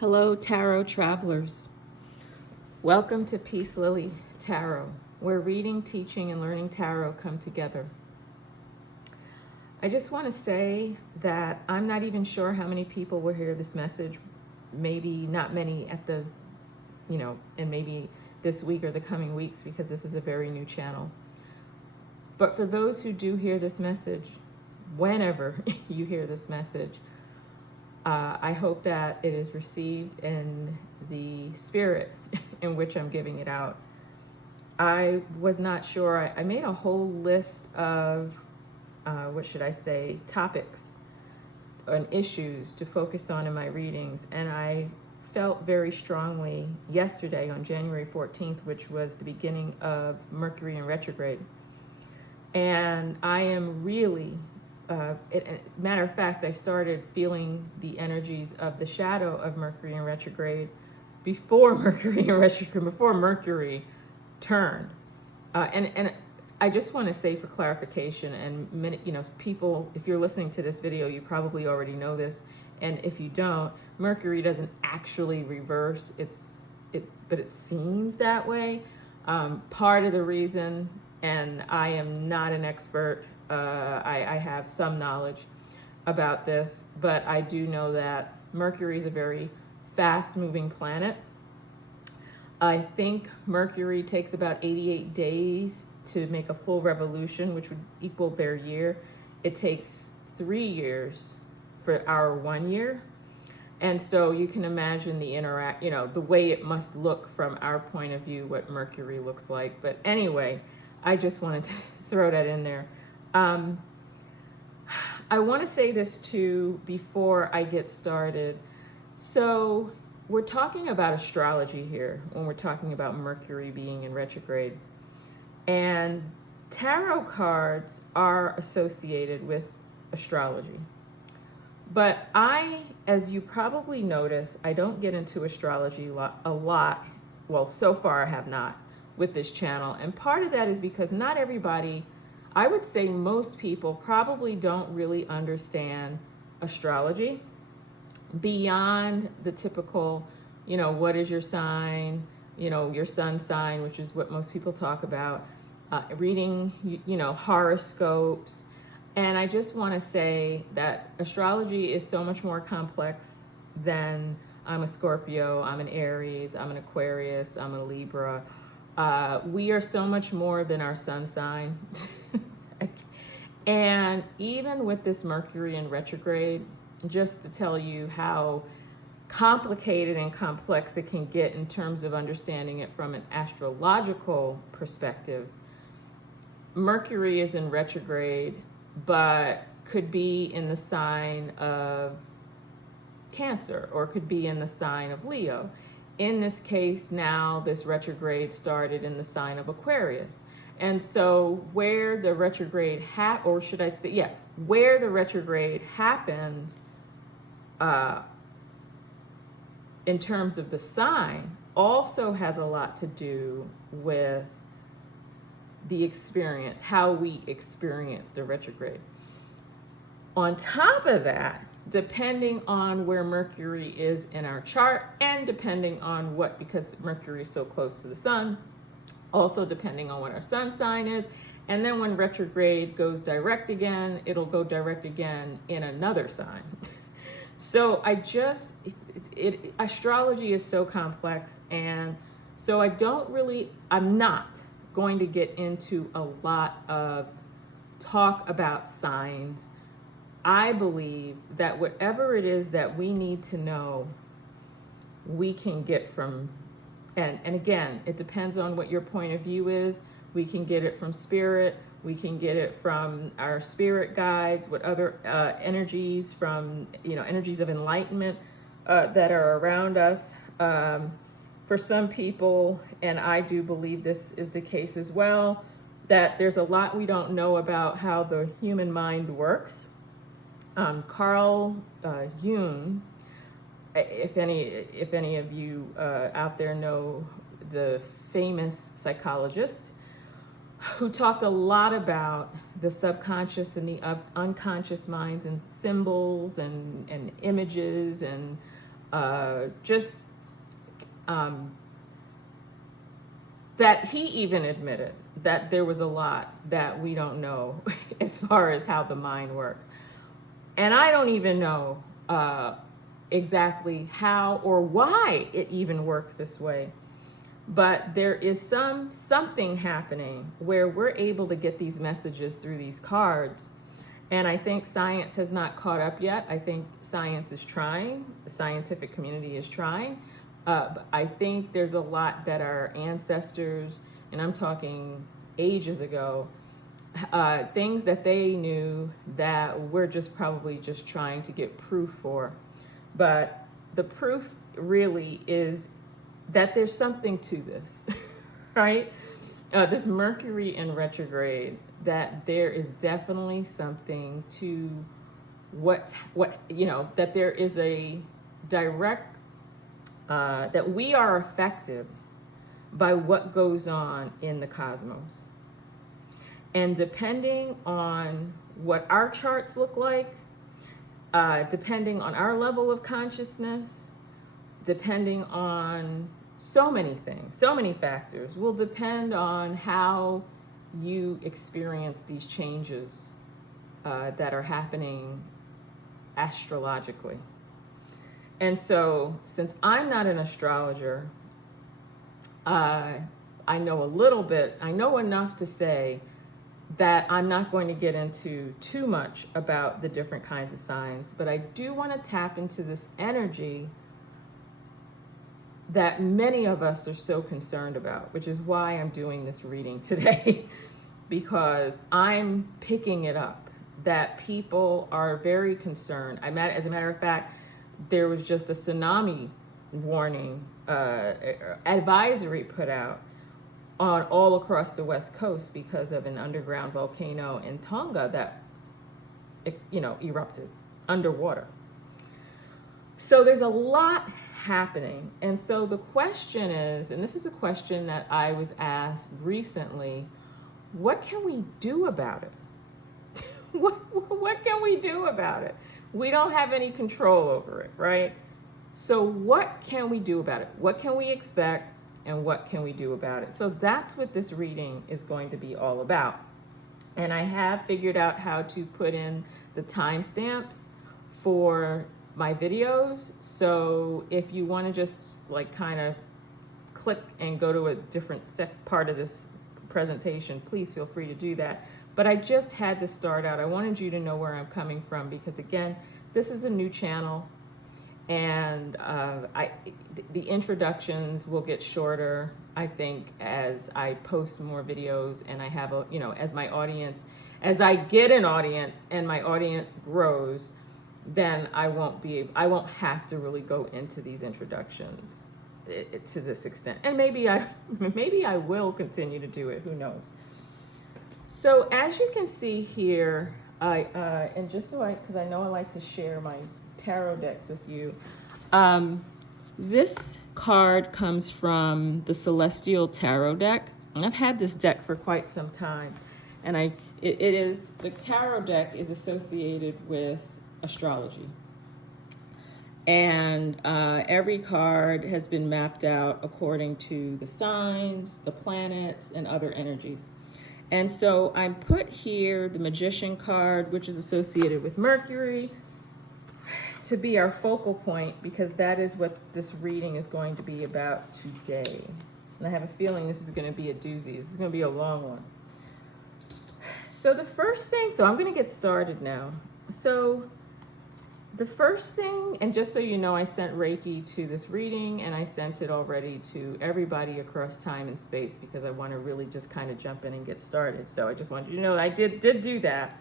Hello, Tarot Travelers. Welcome to Peace Lily Tarot, where reading, teaching, and learning tarot come together. I just want to say that I'm not even sure how many people will hear this message. Maybe not many at the, and maybe this week or the coming weeks, because this is a very new channel. But for those who do hear this message, whenever you hear this message, I hope that it is received in the spirit in which I'm giving it out. I was not sure. I made a whole list of, topics and issues to focus on in my readings. And I felt very strongly yesterday on January 14th, which was the beginning of Mercury in retrograde. And I am really... matter of fact, I started feeling the energies of the shadow of Mercury in retrograde before Mercury turned. And I just want to say, for clarification, and people, if you're listening to this video, you probably already know this, and if you don't, Mercury doesn't actually reverse. But it seems that way. Part of the reason, and I am not an expert. I have some knowledge about this, but I do know that Mercury is a very fast-moving planet. I think Mercury takes about 88 days to make a full revolution, which would equal their year. It takes 3 years for our 1 year. And so you can imagine the way it must look from our point of view, what Mercury looks like. But anyway, I just wanted to throw that in there. I want to say this too before I get started. So we're talking about astrology here when we're talking about Mercury being in retrograde. And tarot cards are associated with astrology. But as you probably notice, I don't get into astrology a lot. Well, so far I have not with this channel. And part of that is because not everybody... I would say most people probably don't really understand astrology beyond the typical, what is your sign, your sun sign, which is what most people talk about, reading, horoscopes. And I just want to say that astrology is so much more complex than I'm a Scorpio, I'm an Aries, I'm an Aquarius, I'm a Libra. We are so much more than our sun sign. And even with this Mercury in retrograde, just to tell you how complicated and complex it can get in terms of understanding it from an astrological perspective, Mercury is in retrograde, but could be in the sign of Cancer or could be in the sign of Leo. In this case, now this retrograde started in the sign of Aquarius. And so where the retrograde where the retrograde happens in terms of the sign also has a lot to do with the experience, how we experience the retrograde. On top of that, depending on where Mercury is in our chart and depending on because Mercury is so close to the sun, also depending on what our sun sign is. And then when retrograde goes direct again, it'll go direct again in another sign. So astrology is so complex. And so I'm not going to get into a lot of talk about signs. I believe that whatever it is that we need to know, we can get from, and again, it depends on what your point of view is. We can get it from spirit. We can get it from our spirit guides, what other energies from, energies of enlightenment that are around us. For some people, and I do believe this is the case as well, that there's a lot we don't know about how the human mind works. Carl Jung, if any of you out there know the famous psychologist who talked a lot about the subconscious and the unconscious minds and symbols and images and just that he even admitted that there was a lot that we don't know as far as how the mind works. And I don't even know exactly how or why it even works this way. But there is something happening where we're able to get these messages through these cards. And I think science has not caught up yet. I think science is trying. The scientific community is trying. But I think there's a lot that our ancestors, and I'm talking ages ago, things that they knew that we're just probably just trying to get proof for. But the proof really is that there's something to this, right? This Mercury in retrograde, that there is definitely something to that there is a direct, that we are affected by what goes on in the cosmos. And depending on what our charts look like, depending on our level of consciousness, depending on so many things, so many factors, will depend on how you experience these changes that are happening astrologically. And so, since I'm not an astrologer, I know a little bit, I know enough to say that I'm not going to get into too much about the different kinds of signs, but I do want to tap into this energy that many of us are so concerned about, which is why I'm doing this reading today, because I'm picking it up, that people are very concerned. As a matter of fact, there was just a tsunami warning, advisory put out on all across the West Coast because of an underground volcano in Tonga that, erupted underwater. So there's a lot happening. And so the question is, and this is a question that I was asked recently, what can we do about it? What can we do about it? We don't have any control over it, right? So what can we do about it? What can we expect, and what can we do about it? So that's what this reading is going to be all about. And I have figured out how to put in the timestamps for my videos. So if you want to just kind of click and go to a different part of this presentation, please feel free to do that. But I just had to start out. I wanted you to know where I'm coming from because, again, this is a new channel, and the introductions will get shorter, I think, as I post more videos and I have as I get an audience and my audience grows, then I won't have to really go into these introductions to this extent. And maybe I will continue to do it, who knows. So as you can see here, and just because I know I like to share my tarot decks with you, this card comes from the Celestial Tarot deck, and I've had this deck for quite some time, and the tarot deck is associated with astrology, and every card has been mapped out according to the signs, the planets, and other energies. And so I put here the Magician card, which is associated with Mercury, to be our focal point, because that is what this reading is going to be about today. And I have a feeling this is going to be a doozy. This is going to be a long one. So the first thing, I'm going to get started now. So the first thing, and just so you know, I sent Reiki to this reading, and I sent it already to everybody across time and space because I want to really just kind of jump in and get started. So I just wanted you to know that I did do that.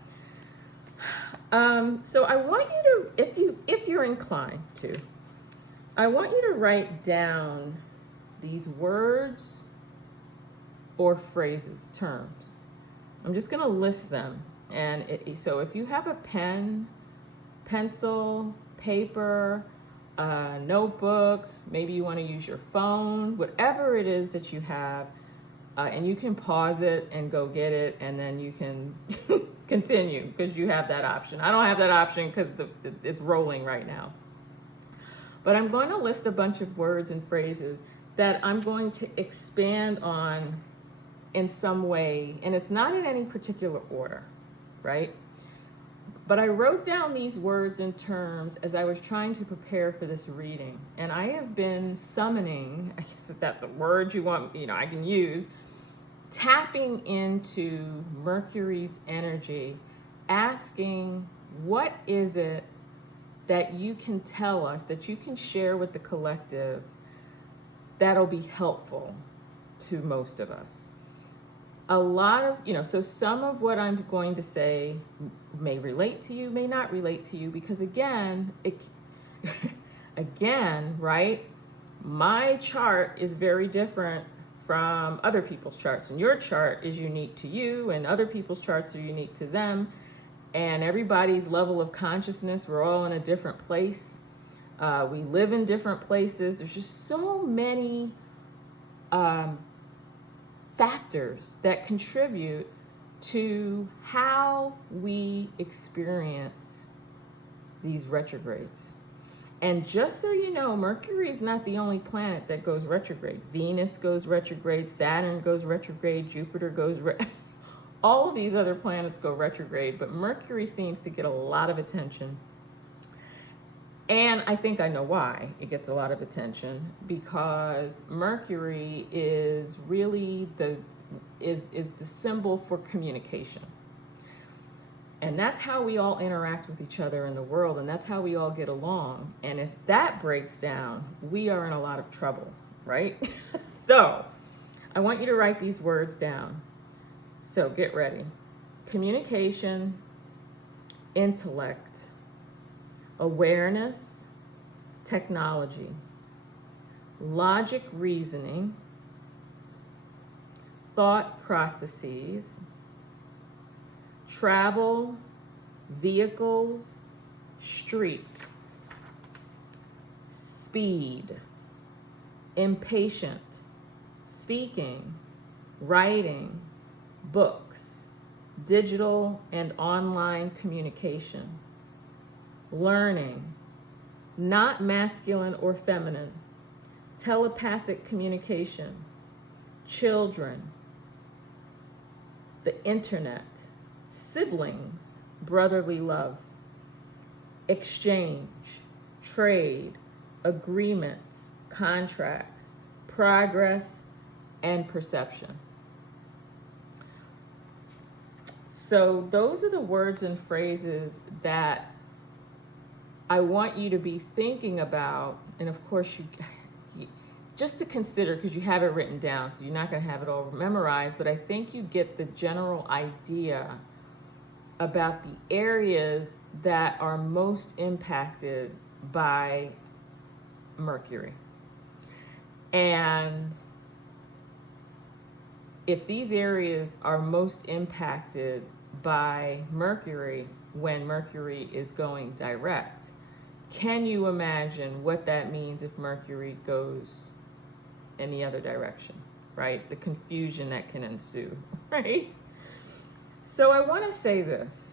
So I want you to, if you're inclined to, I want you to write down these words or phrases, terms. I'm just going to list them. And so if you have a pen, pencil, paper, notebook, maybe you want to use your phone, whatever it is that you have, and you can pause it and go get it, and then you can continue because you have that option. I don't have that option because it's rolling right now. But I'm going to list a bunch of words and phrases that I'm going to expand on in some way, and it's not in any particular order, right? But I wrote down these words and terms as I was trying to prepare for this reading. And I have been summoning, I guess if that's a word you want, I can use, tapping into Mercury's energy, asking, what is it that you can tell us, that you can share with the collective, that'll be helpful to most of us? A lot of, so some of what I'm going to say may relate to you, may not relate to you, because again, right? My chart is very different from other people's charts, and your chart is unique to you, and other people's charts are unique to them, and everybody's level of consciousness, we're all in a different place. We live in different places. There's just so many factors that contribute to how we experience these retrogrades. And just so you know, Mercury is not the only planet that goes retrograde. Venus goes retrograde, Saturn goes retrograde, Jupiter goes all of these other planets go retrograde, but Mercury seems to get a lot of attention. And I think I know why it gets a lot of attention, because Mercury is really the symbol for communication. And that's how we all interact with each other in the world, and that's how we all get along. And if that breaks down, we are in a lot of trouble, right? So I want you to write these words down. So get ready. Communication, intellect, awareness, technology, logic, reasoning, thought processes, travel, vehicles, street, speed, impatient, speaking, writing, books, digital and online communication, learning, not masculine or feminine, telepathic communication, children, the internet, siblings, brotherly love, exchange, trade, agreements, contracts, progress, and perception. So those are the words and phrases that I want you to be thinking about, and of course you just to consider, because you have it written down, so you're not going to have it all memorized, but I think you get the general idea about the areas that are most impacted by Mercury. And if these areas are most impacted by Mercury when Mercury is going direct, can you imagine what that means if Mercury goes in the other direction, right? The confusion that can ensue, right? So I want to say this.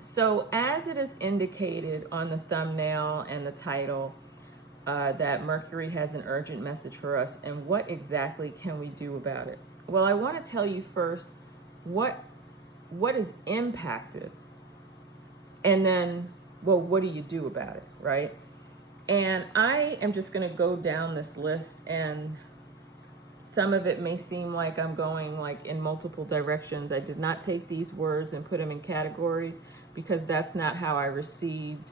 So as it is indicated on the thumbnail and the title, that Mercury has an urgent message for us, and what exactly can we do about it? Well, I want to tell you first what is impacted, and then, well, what do you do about it, right? And I am just going to go down this list, and some of it may seem like I'm going like in multiple directions. I did not take these words and put them in categories, because that's not how I received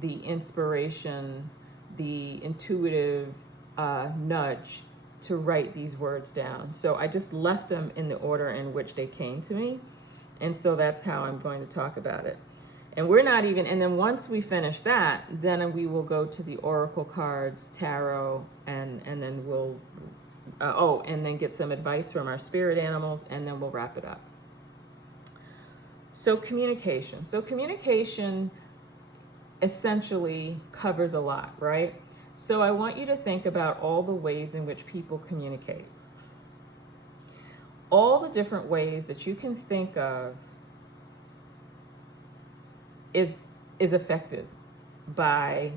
the inspiration, the intuitive nudge to write these words down. So I just left them in the order in which they came to me. And so that's how I'm going to talk about it. And we're not even, and then once we finish that, then we will go to the oracle cards, tarot, and then we'll, and then get some advice from our spirit animals, and then we'll wrap it up. So communication. So communication essentially covers a lot, right? So I want you to think about all the ways in which people communicate. All the different ways that you can think of is affected by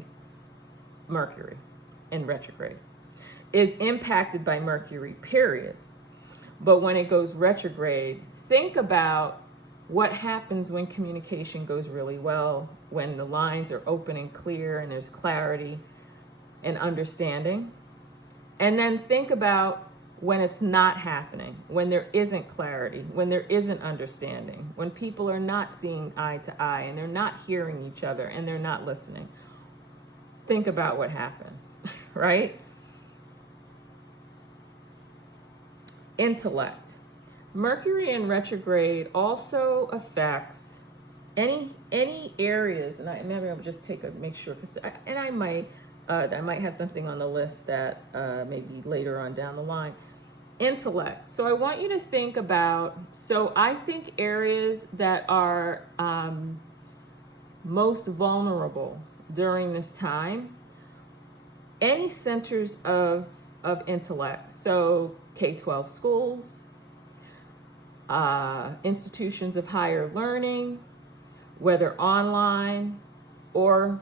Mercury in retrograde, is impacted by Mercury, period. But when it goes retrograde, think about what happens when communication goes really well, when the lines are open and clear and there's clarity and understanding. And then think about when it's not happening, when there isn't clarity, when there isn't understanding, when people are not seeing eye to eye and they're not hearing each other and they're not listening. Think about what happens, right? Intellect. Mercury in retrograde also affects any areas, and maybe I'll just make sure, because I might have something on the list that maybe later on down the line. Intellect. So I want you to think about, so I think areas that are most vulnerable during this time, any centers of intellect. So K-12 schools, institutions of higher learning, whether online or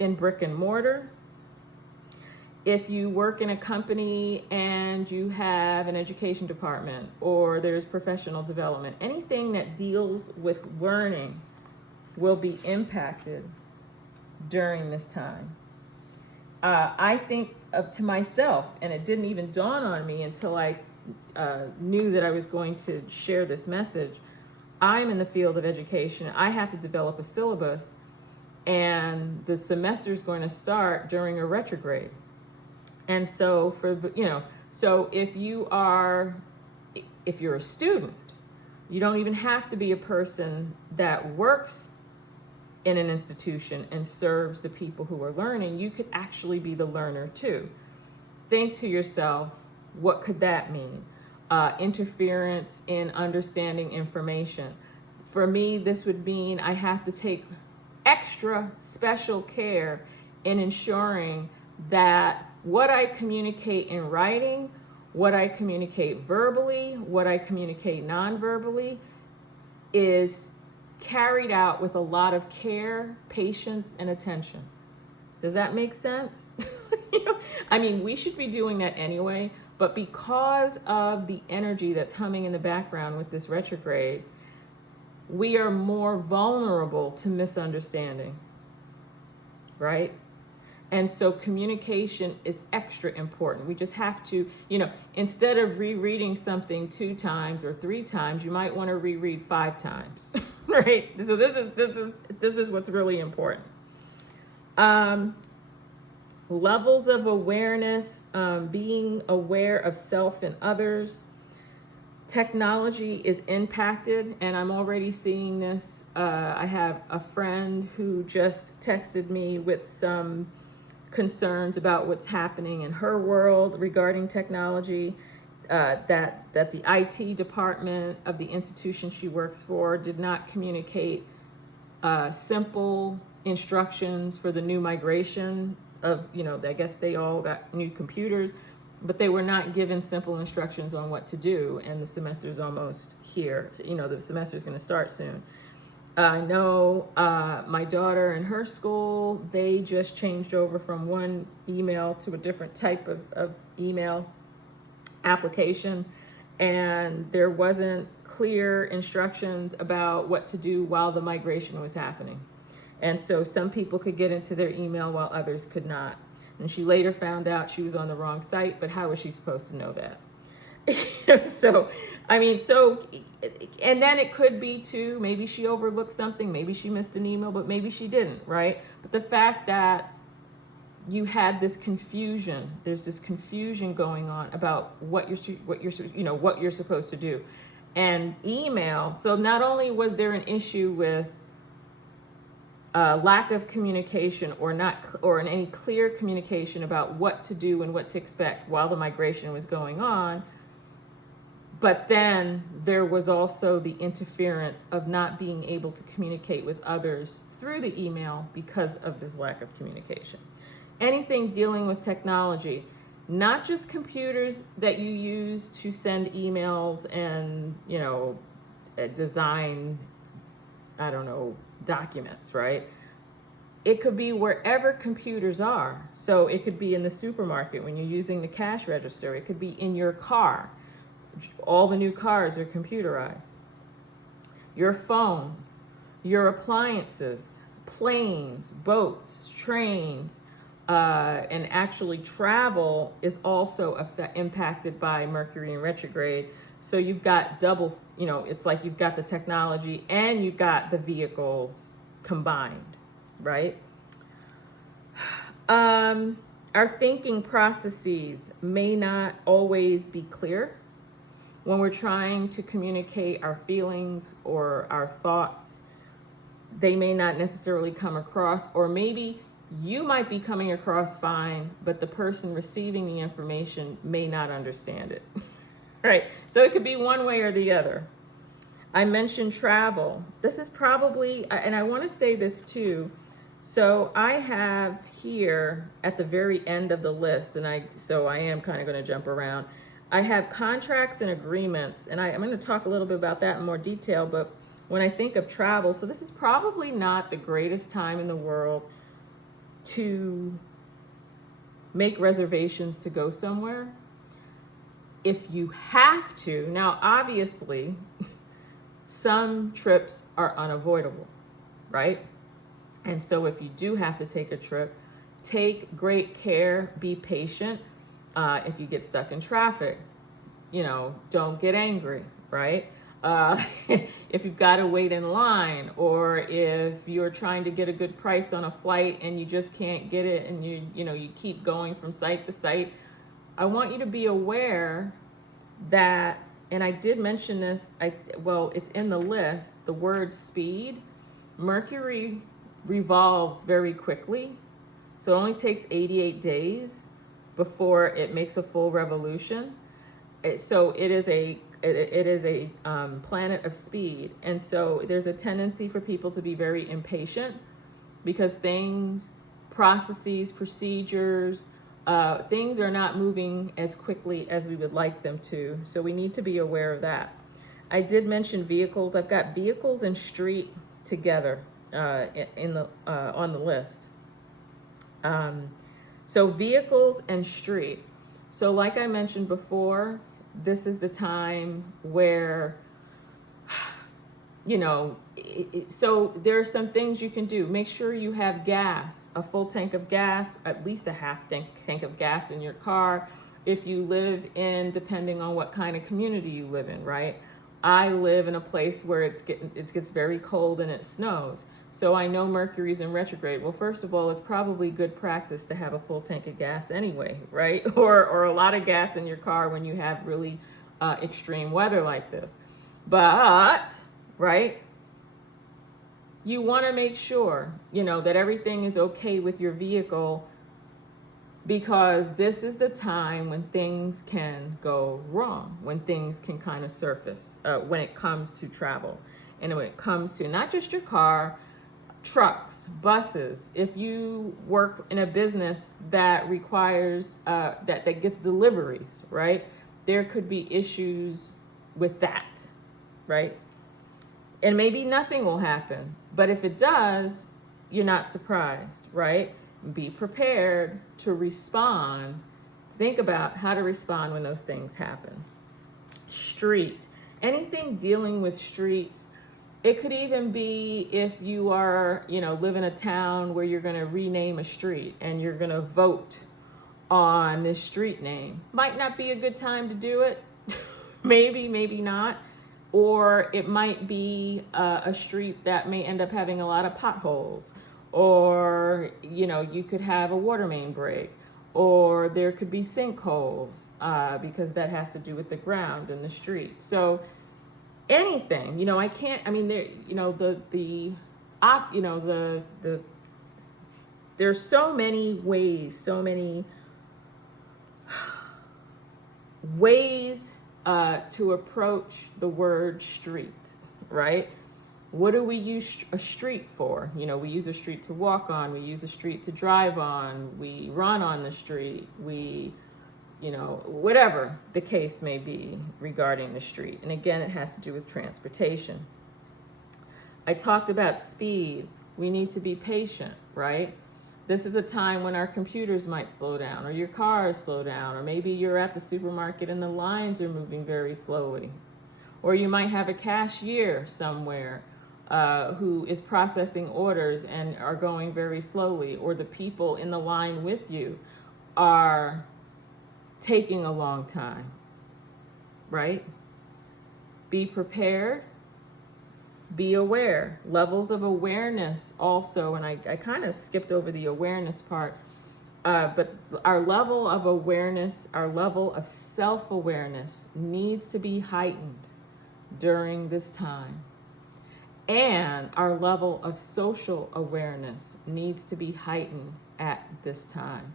in brick and mortar. If you work in a company and you have an education department or there's professional development, anything that deals with learning will be impacted during this time. I think to myself, and it didn't even dawn on me until I knew that I was going to share this message. I'm in the field of education. I have to develop a syllabus, and the semester is going to start during a retrograde. And so so if you're a student, you don't even have to be a person that works in an institution and serves the people who are learning. You could actually be the learner too. Think to yourself, what could that mean? Interference in understanding information. For me, this would mean I have to take extra special care in ensuring that what I communicate in writing, what I communicate verbally, what I communicate non-verbally is carried out with a lot of care, patience, and attention. Does that make sense? I mean, we should be doing that anyway, but because of the energy that's humming in the background with this retrograde, we are more vulnerable to misunderstandings, right? And so communication is extra important. We just have to, instead of rereading something 2 times or 3 times, you might want to reread 5 times, right? So this is what's really important. Levels of awareness, being aware of self and others. Technology is impacted, and I'm already seeing this. I have a friend who just texted me with some concerns about what's happening in her world regarding technology, that the IT department of the institution she works for did not communicate simple instructions for the new migration of, I guess they all got new computers, but they were not given simple instructions on what to do, and the semester's almost here. The semester's going to start soon. I know my daughter and her school, they just changed over from one email to a different type of email application, and there wasn't clear instructions about what to do while the migration was happening. And so some people could get into their email while others could not. And she later found out she was on the wrong site, but how was she supposed to know that? And then it could be too, maybe she overlooked something, maybe she missed an email, but maybe she didn't, right? But the fact that you had this confusion, there's this confusion going on about what you're supposed to do. And email, so not only was there an issue with lack of communication or any clear communication about what to do and what to expect while the migration was going on, but then there was also the interference of not being able to communicate with others through the email because of this lack of communication. Anything dealing with technology, not just computers that you use to send emails and, design, documents, right? It could be wherever computers are. So it could be in the supermarket when you're using the cash register. It could be in your car. All the new cars are computerized. Your phone, your appliances, planes, boats, trains, and actually travel is also impacted by Mercury in retrograde. So you've got double, it's like you've got the technology and you've got the vehicles combined, right? Our thinking processes may not always be clear when we're trying to communicate our feelings or our thoughts. They may not necessarily come across, or maybe you might be coming across fine, but the person receiving the information may not understand it, right? So it could be one way or the other. I mentioned travel. This is probably, and I want to say this too. So I have here at the very end of the list, and I am kind of going to jump around. I have contracts and agreements, and I'm going to talk a little bit about that in more detail, but when I think of travel, so this is probably not the greatest time in the world to make reservations to go somewhere. If you have to, now obviously, some trips are unavoidable, right? And so if you do have to take a trip, take great care, be patient. If you get stuck in traffic, don't get angry, right? If you've got to wait in line, or if you're trying to get a good price on a flight and you just can't get it, and you keep going from site to site, I want you to be aware that, and I did mention this, it's in the list, the word speed. Mercury revolves very quickly, so it only takes 88 days before it makes a full revolution. So it is a planet of speed, and so there's a tendency for people to be very impatient because things, processes, procedures, things are not moving as quickly as we would like them to. So we need to be aware of that. I did mention vehicles. I've got vehicles and street together on the list. So vehicles and street. So like I mentioned before, this is the time where, so there are some things you can do. Make sure you have gas, a full tank of gas, at least a half tank of gas in your car. If you live in, depending on what kind of community you live in, right? I live in a place where it gets very cold and it snows. So I know Mercury's in retrograde. Well, first of all, it's probably good practice to have a full tank of gas anyway, right? Or a lot of gas in your car when you have really extreme weather like this. But, right, you want to make sure, that everything is okay with your vehicle, because this is the time when things can go wrong, when things can kind of surface, when it comes to travel. And when it comes to not just your car, trucks, buses. If you work in a business that requires, that gets deliveries, right? There could be issues with that, right? And maybe nothing will happen, but if it does, you're not surprised, right? Be prepared to respond. Think about how to respond when those things happen. Street, anything dealing with streets. It could even be if you are, live in a town where you're going to rename a street and you're going to vote on this street name. Might not be a good time to do it. maybe not. Or it might be a street that may end up having a lot of potholes. Or, you could have a water main break. Or there could be sinkholes because that has to do with the ground and the street. So anything, I can't, there's so many ways, to approach the word street, right? What do we use a street for? We use a street to walk on, we use a street to drive on, we run on the street, we, whatever the case may be regarding the street. And again, it has to do with transportation. I talked about speed. We need to be patient, right? This is a time when our computers might slow down, or your cars slow down, or maybe you're at the supermarket and the lines are moving very slowly. Or you might have a cashier somewhere who is processing orders and are going very slowly, or the people in the line with you are taking a long time, right? Be prepared. Be aware. Levels of awareness also, and I kind of skipped over the awareness part, but our level of awareness, our level of self-awareness needs to be heightened during this time. And our level of social awareness needs to be heightened at this time.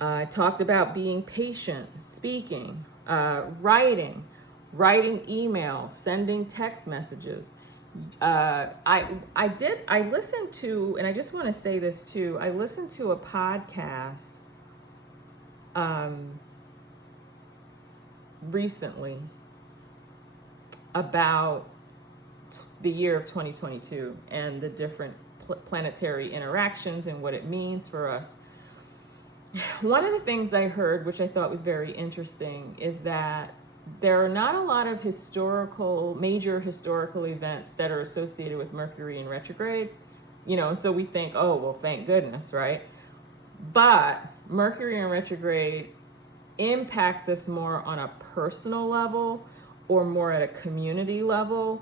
I talked about being patient, speaking, writing emails, sending text messages. I listened to, and I just want to say this too, I listened to a podcast recently about the year of 2022 and the different planetary interactions and what it means for us. One of the things I heard, which I thought was very interesting, is that there are not a lot of major historical events that are associated with Mercury in retrograde, and so we think, oh, well, thank goodness, right? But Mercury in retrograde impacts us more on a personal level or more at a community level.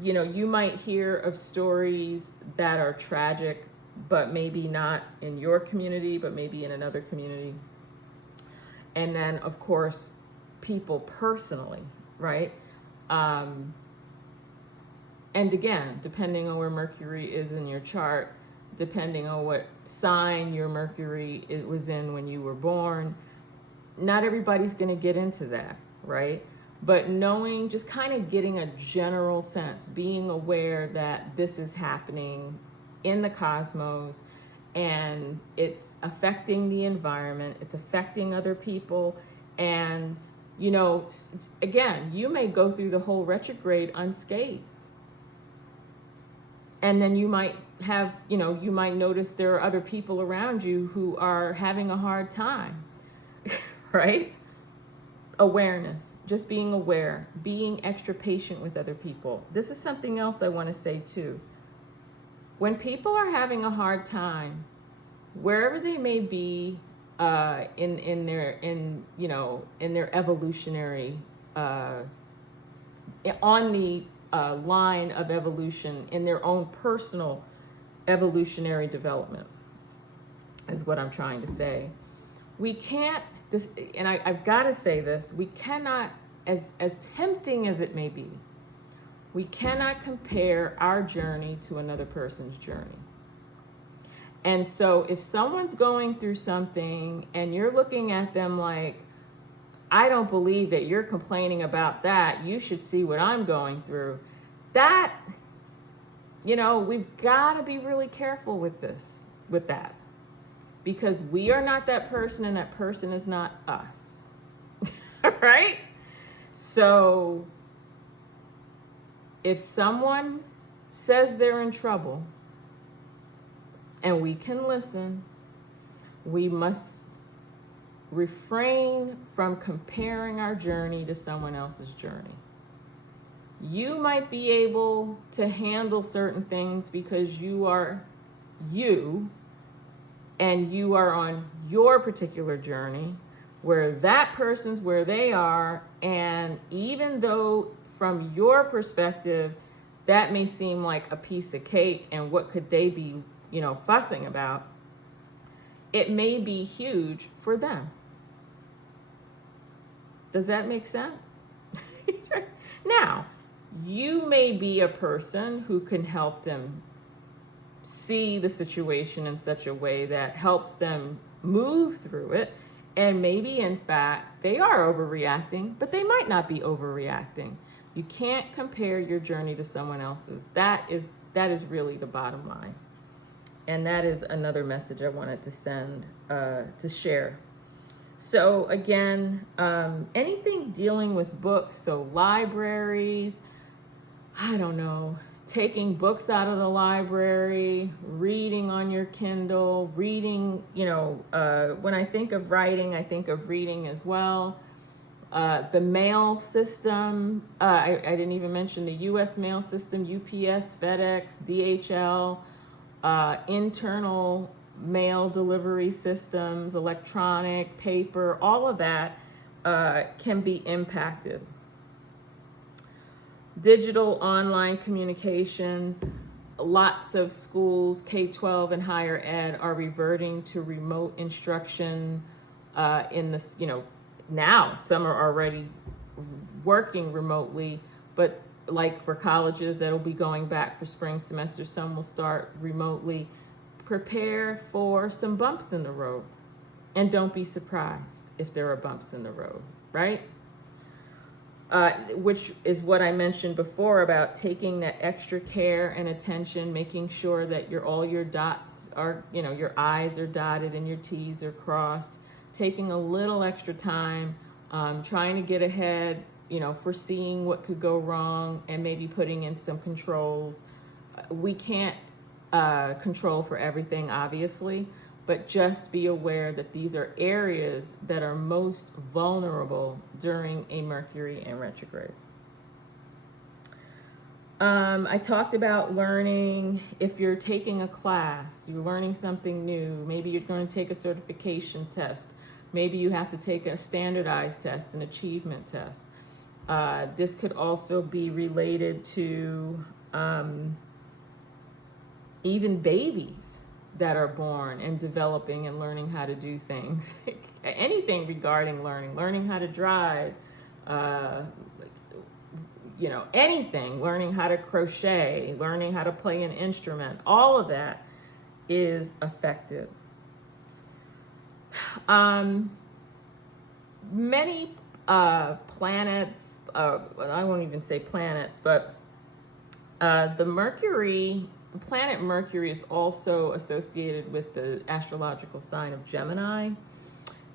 You might hear of stories that are tragic, but maybe not in your community, but maybe in another community. And then, of course, people personally, right? And again, depending on where Mercury is in your chart, depending on what sign your Mercury was in when you were born, not everybody's going to get into that, right? But knowing, just kind of getting a general sense, being aware that this is happening in the cosmos and it's affecting the environment, it's affecting other people. And, again, you may go through the whole retrograde unscathed. And then you might have, you might notice there are other people around you who are having a hard time, right? Awareness, just being aware, being extra patient with other people. This is something else I want to say too. When people are having a hard time, wherever they may be in their evolutionary on the line of evolution, in their own personal evolutionary development, is what I'm trying to say. We can't, and I've got to say this, we cannot, as tempting as it may be, we cannot compare our journey to another person's journey. And so if someone's going through something and you're looking at them like, I don't believe that you're complaining about that, you should see what I'm going through. That, we've got to be really careful with that. Because we are not that person and that person is not us. Right? So if someone says they're in trouble and we can listen, we must refrain from comparing our journey to someone else's journey. You might be able to handle certain things because you are you, and you are on your particular journey, where that person's where they are, and even though from your perspective that may seem like a piece of cake and what could they be fussing about, it may be huge for them. Does that make sense? Now, you may be a person who can help them see the situation in such a way that helps them move through it. And maybe, in fact, they are overreacting, but they might not be overreacting. You can't compare your journey to someone else's. That is really the bottom line. And that is another message I wanted to send, to share. So again, anything dealing with books, so libraries, I don't know, taking books out of the library, reading on your Kindle, reading, when I think of writing, I think of reading as well. The mail system, I didn't even mention the U.S. mail system, UPS, FedEx, DHL, internal mail delivery systems, electronic, paper, all of that can be impacted. Digital online communication, lots of schools, K-12 and higher ed, are reverting to remote instruction in this, now some are already working remotely, but like for colleges that'll be going back for spring semester, some will start remotely. Prepare for some bumps in the road, and don't be surprised if there are bumps in the road, right? Which is what I mentioned before about taking that extra care and attention, making sure that all your dots are, your I's are dotted and your T's are crossed, taking a little extra time, trying to get ahead, foreseeing what could go wrong and maybe putting in some controls. We can't control for everything, obviously, but just be aware that these are areas that are most vulnerable during a Mercury in retrograde. I talked about learning. If you're taking a class, you're learning something new, maybe you're going to take a certification test, maybe you have to take a standardized test, an achievement test. This could also be related to even babies that are born and developing and learning how to do things. Anything regarding learning how to drive, anything, learning how to crochet, learning how to play an instrument, all of that is affected. Many planets, I won't even say planets, but the planet Mercury is also associated with the astrological sign of Gemini,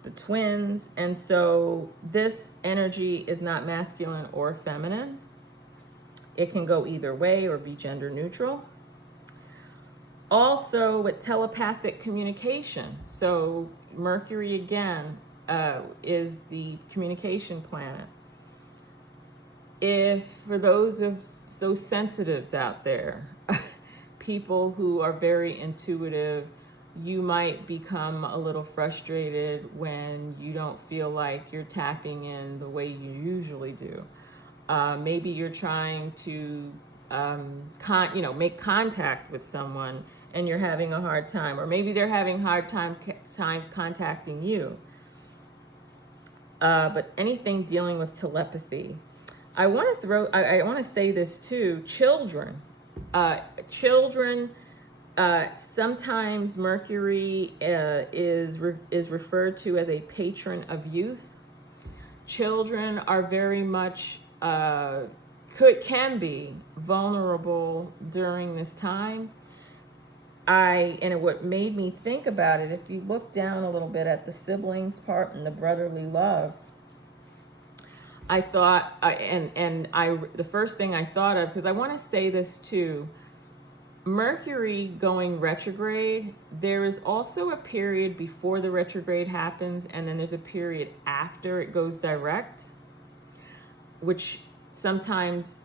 the twins, and so this energy is not masculine or feminine. It can go either way or be gender neutral. Also with telepathic communication, so Mercury again is the communication planet. If for those sensitives out there, people who are very intuitive, you might become a little frustrated when you don't feel like you're tapping in the way you usually do. Maybe you're trying to make contact with someone and you're having a hard time, or maybe they're having a hard time contacting you. But anything dealing with telepathy. I want to say this too, children. Sometimes Mercury is referred to as a patron of youth. Children are very much can be vulnerable during this time. And what made me think about it, if you look down a little bit at the siblings part and the brotherly love, I thought, the first thing I thought of, because I want to say this too, Mercury going retrograde, there is also a period before the retrograde happens, and then there's a period after it goes direct, which sometimes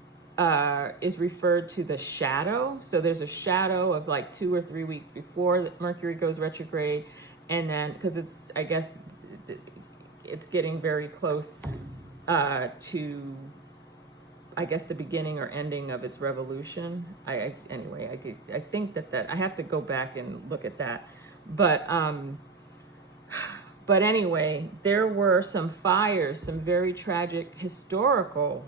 is referred to the shadow. So there's a shadow of like 2 or 3 weeks before Mercury goes retrograde, and then, because it's getting very close to, I guess, the beginning or ending of its revolution. I think that I have to go back and look at that. But anyway, there were some fires, some very tragic historical,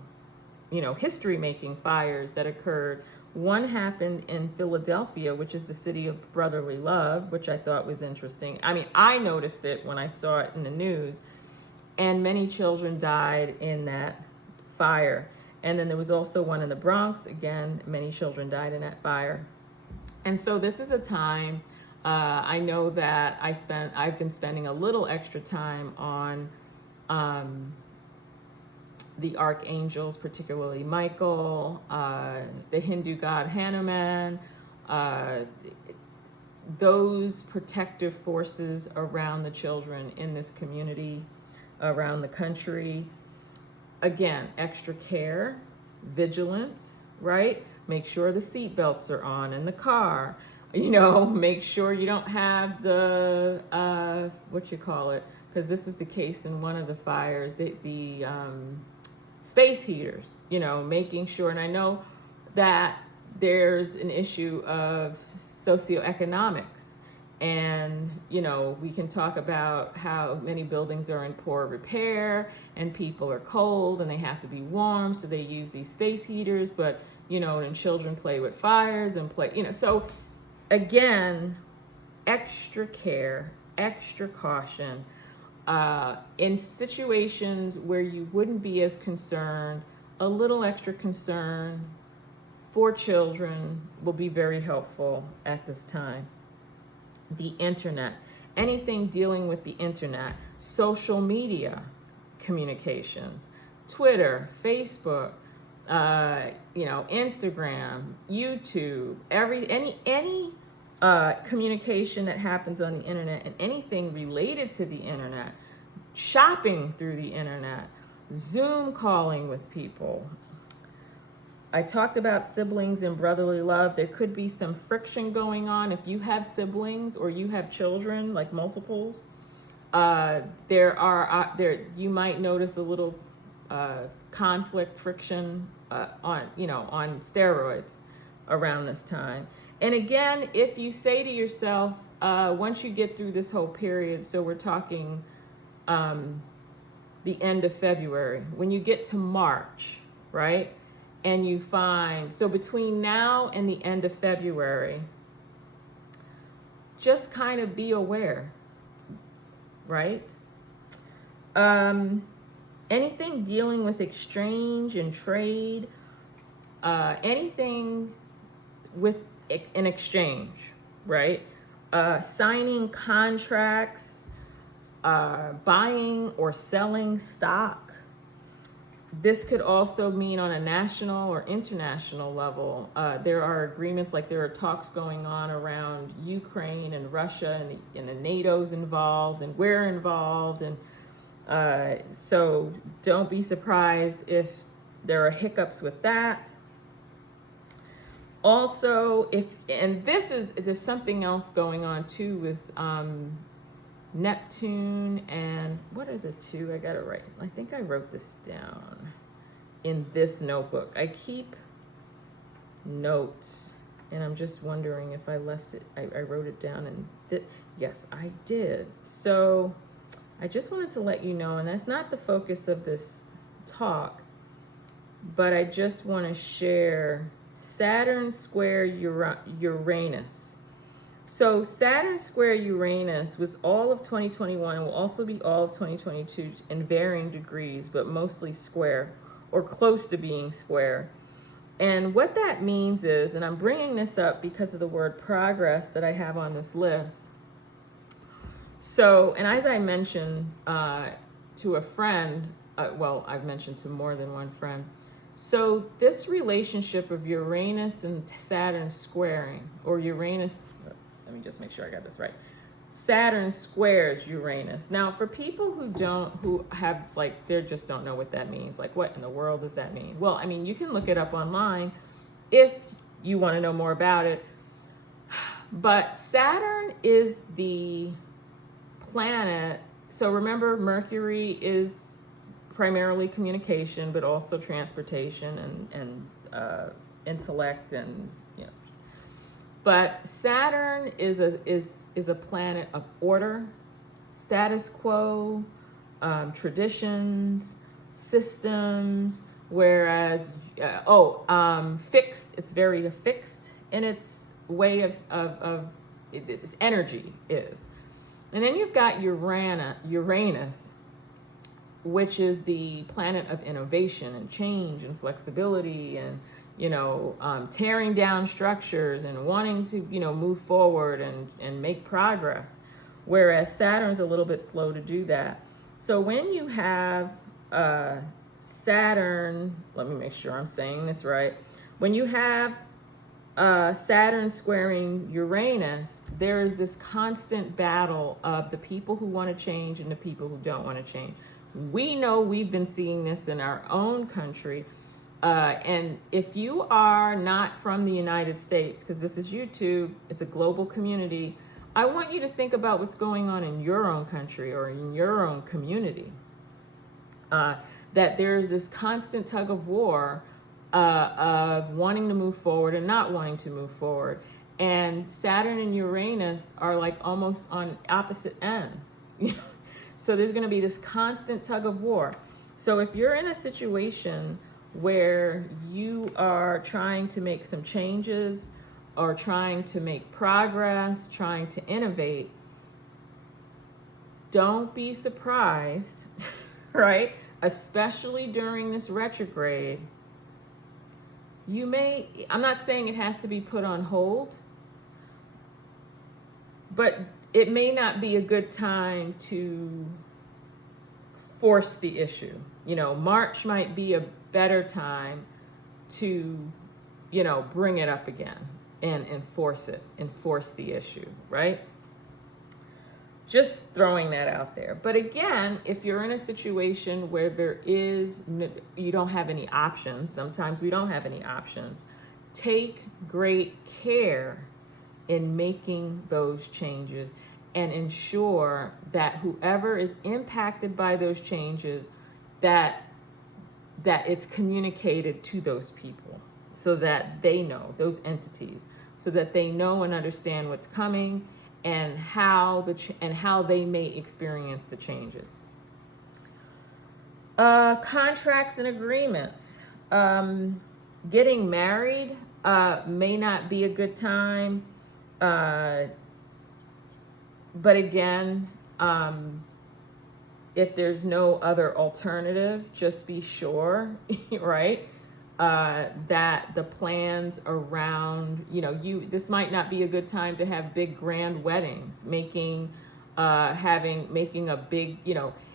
history-making fires that occurred. One happened in Philadelphia, which is the city of brotherly love, which I thought was interesting. I mean, I noticed it when I saw it in the news, and many children died in that fire. And then there was also one in the Bronx. Again, many children died in that fire. And so this is a time, I know that I've been spending a little extra time on the archangels, particularly Michael, the Hindu god Hanuman, those protective forces around the children in this community, around the country. Again, extra care, vigilance, right? Make sure the seat belts are on in the car. Make sure you don't have the, because this was the case in one of the fires, the space heaters, making sure. And I know that there's an issue of socioeconomics. And, we can talk about how many buildings are in poor repair and people are cold and they have to be warm. So they use these space heaters, but, and children play with fires and so again, extra care, extra caution, in situations where you wouldn't be as concerned, a little extra concern for children will be very helpful at this time. The internet, anything dealing with the internet, social media communications, Twitter, Facebook, Instagram, YouTube, any communication that happens on the internet and anything related to the internet, shopping through the internet, Zoom calling with people. I talked about siblings and brotherly love. There could be some friction going on. If you have siblings or you have children, like multiples, you might notice a little conflict, friction on steroids around this time. And again, if you say to yourself, once you get through this whole period, so we're talking the end of February, when you get to March, right? And you find, so between now and the end of February, just kind of be aware, right? Anything dealing with exchange and trade, anything with an exchange, right? Signing contracts, buying or selling stock. This could also mean on a national or international level. There are agreements, like there are talks going on around Ukraine and Russia, and the NATO's involved, and we're involved. And so don't be surprised if there are hiccups with that. Also, there's something else going on too with Neptune, and what are the two? I gotta write. I think I wrote this down in this notebook. I keep notes, and I'm just wondering if I left it. I wrote it down, and yes, I did. So I just wanted to let you know, and that's not the focus of this talk, but I just want to share Saturn square Uranus. So Saturn square Uranus was all of 2021 and will also be all of 2022 in varying degrees, but mostly square or close to being square. And what that means is, and I'm bringing this up because of the word progress that I have on this list. So, and as I mentioned to a friend, I've mentioned to more than one friend. So this relationship of Uranus and Saturn squaring, or Uranus, let me just make sure I got this right. Saturn squares Uranus. Now, for people who just don't know what that means. Like, what in the world does that mean? Well, I mean, you can look it up online if you want to know more about it. But Saturn is the planet. So remember, Mercury is primarily communication, but also transportation and intellect, and But Saturn is a planet of order, status quo, traditions, systems. Whereas fixed. It's very fixed in its way of its energy is. And then you've got Uranus, which is the planet of innovation and change and flexibility and, tearing down structures and wanting to, move forward and make progress. Whereas Saturn's a little bit slow to do that. So when you have Saturn, let me make sure I'm saying this right. When you have Saturn squaring Uranus, there is this constant battle of the people who want to change and the people who don't want to change. We know we've been seeing this in our own country. And if you are not from the United States, because this is YouTube, it's a global community, I want you to think about what's going on in your own country or in your own community. That there's this constant tug of war of wanting to move forward and not wanting to move forward. And Saturn and Uranus are like almost on opposite ends. So there's going to be this constant tug of war. So if you're in a situation where you are trying to make some changes or trying to make progress, trying to innovate, don't be surprised, right? Especially during this retrograde. I'm not saying it has to be put on hold, but it may not be a good time to force the issue. March might be a better time to, bring it up again and enforce the issue, right? Just throwing that out there. But again, if you're in a situation where you don't have any options, sometimes we don't have any options, take great care in making those changes and ensure that whoever is impacted by those changes, that it's communicated to those people so that they know, those entities, so that they know and understand what's coming and how they may experience the changes. Contracts and agreements. Getting married may not be a good time. But again, if there's no other alternative, just be sure, right? That the plans around, this might not be a good time to have big grand weddings, making a big,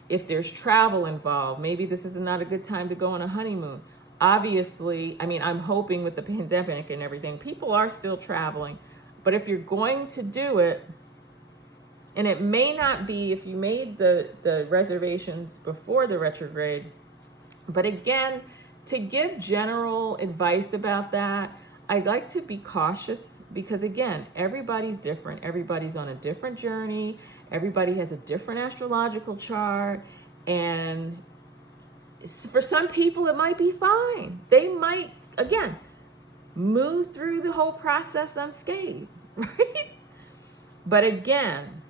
if there's travel involved, maybe this is not a good time to go on a honeymoon. Obviously, I'm hoping with the pandemic and everything, people are still traveling, but if you're going to do it, and it may not be if you made the reservations before the retrograde, but again, to give general advice about that, I like to be cautious because again, everybody's different. Everybody's on a different journey. Everybody has a different astrological chart. And for some people, it might be fine. They might, again, move through the whole process unscathed, right? But again,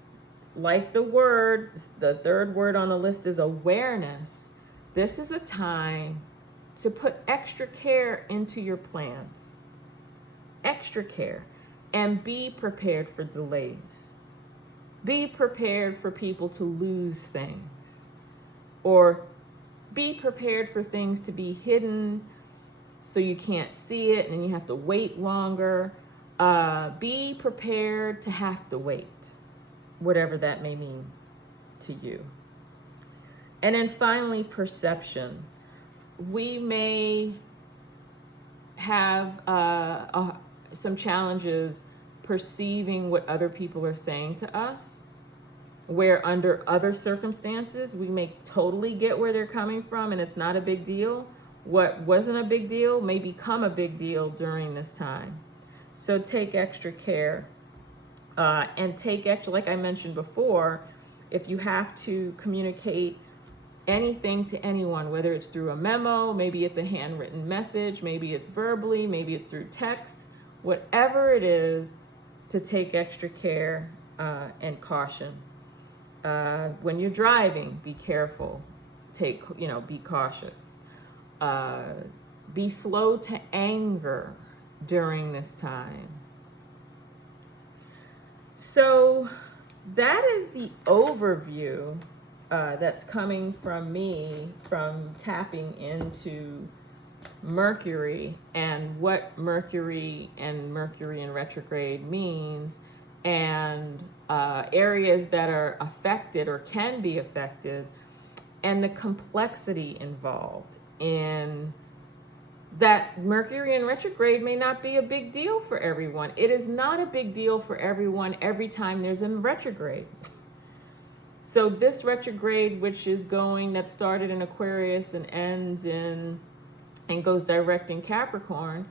like the third word on the list is awareness. This is a time to put extra care into your plans. Extra care. And be prepared for delays. Be prepared for people to lose things. Or be prepared for things to be hidden so you can't see it and you have to wait longer. Be prepared to have to wait, whatever that may mean to you. And then finally, perception. We may have some challenges perceiving what other people are saying to us, where under other circumstances, we may totally get where they're coming from and it's not a big deal. What wasn't a big deal may become a big deal during this time. So take extra care and take extra, like I mentioned before, if you have to communicate anything to anyone, whether it's through a memo, maybe it's a handwritten message, maybe it's verbally, maybe it's through text, whatever it is, to take extra care and caution. When you're driving, be careful. Be cautious. Be slow to anger during this time. So that is the overview that's coming from me from tapping into Mercury and what Mercury in retrograde means, and areas that are affected or can be affected, and the complexity involved. in that Mercury in retrograde may not be a big deal for everyone. It is not a big deal for everyone every time there's a retrograde. So this retrograde, which is going, that started in Aquarius and ends in, and goes direct in Capricorn,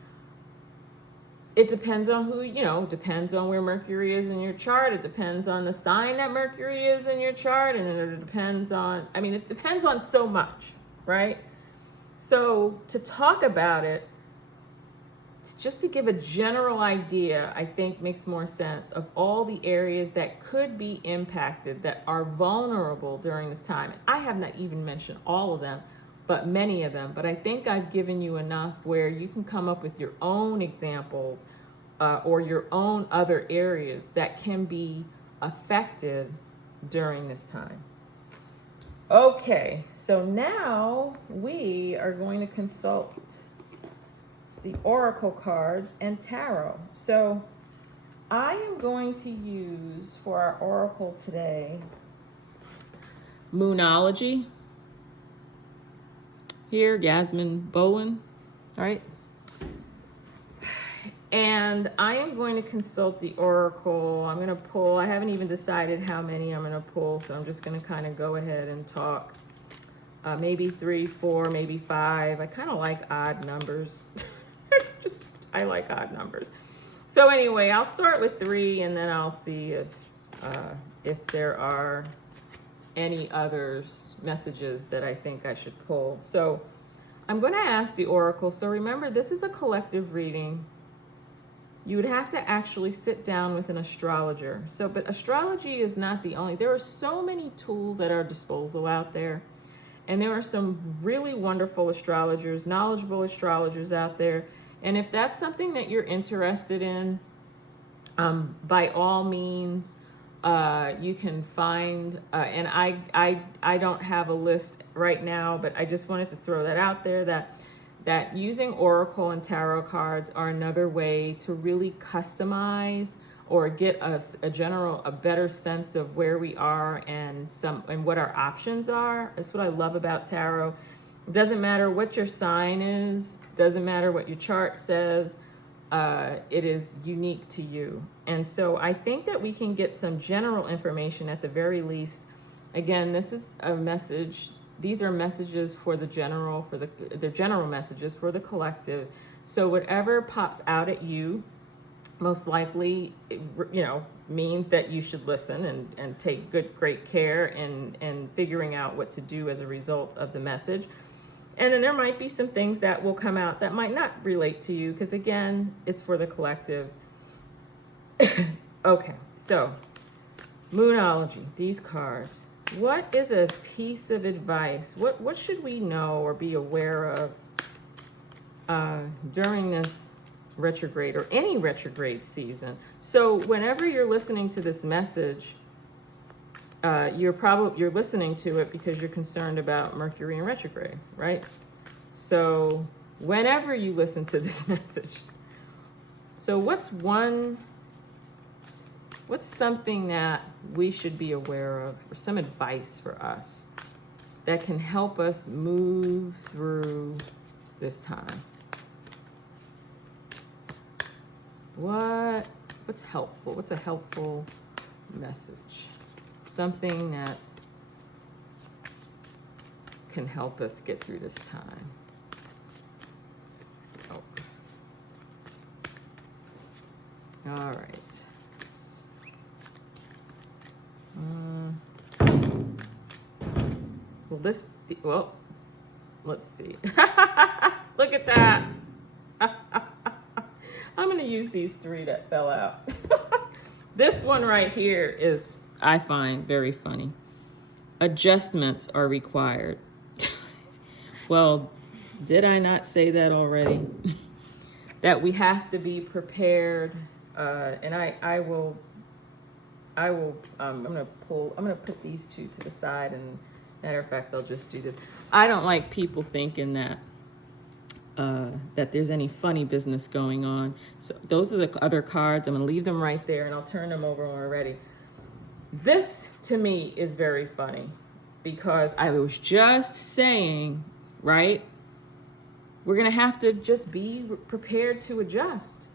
it depends on who, depends on where Mercury is in your chart. It depends on the sign that Mercury is in your chart. And it depends on, it depends on so much, right? So to talk about it, just to give a general idea, I think makes more sense of all the areas that could be impacted, that are vulnerable during this time. And I have not even mentioned all of them, but many of them. But I think I've given you enough where you can come up with your own examples or your own other areas that can be affected during this time. Okay, so now we are going to consult the oracle cards and tarot. So I am going to use for our oracle today Moonology. Here, Yasmin Bowen, all right? And I am going to consult the oracle. I'm going to pull, I haven't even decided how many I'm going to pull, so I'm just going to kind of go ahead and talk. Maybe 3, 4, maybe 5. I kind of like odd numbers. I like odd numbers. So anyway, I'll start with 3, and then I'll see if there are any other messages that I think I should pull. So I'm going to ask the oracle. So remember, this is a collective reading. You would have to actually sit down with an astrologer. But astrology is not the only. There are so many tools at our disposal out there. And there are some really wonderful astrologers, knowledgeable astrologers out there. And if that's something that you're interested in, by all means, you can find, and I don't have a list right now, but I just wanted to throw that out there, that using oracle and tarot cards are another way to really customize or get us a better sense of where we are and what our options are. That's what I love about tarot. It doesn't matter what your sign is, doesn't matter what your chart says, it is unique to you. And so I think that we can get some general information at the very least. Again, this is a message. These are messages for the general, the general messages for the collective. So whatever pops out at you, most likely, means that you should listen and take great care in figuring out what to do as a result of the message. And then there might be some things that will come out that might not relate to you, because again, it's for the collective. Okay, so Moonology, these cards. What is a piece of advice? What should we know or be aware of during this retrograde or any retrograde season? So whenever you're listening to this message, you're listening to it because you're concerned about Mercury in retrograde, right? So whenever you listen to this message, so what's something that we should be aware of, or some advice for us that can help us move through this time? What's helpful? What's a helpful message? Something that can help us get through this time. Oh. All right. Let's see. Look at that. I'm going to use these 3 that fell out. This one right here is, I find, very funny. Adjustments are required. Well, did I not say that already? That we have to be prepared. And I'm going to put these 2 to the side, and matter of fact, I'll just do this. I don't like people thinking that there's any funny business going on. So those are the other cards. I'm going to leave them right there, and I'll turn them over when we're ready. This, to me, is very funny, because I was just saying, right, we're going to have to just be prepared to adjust,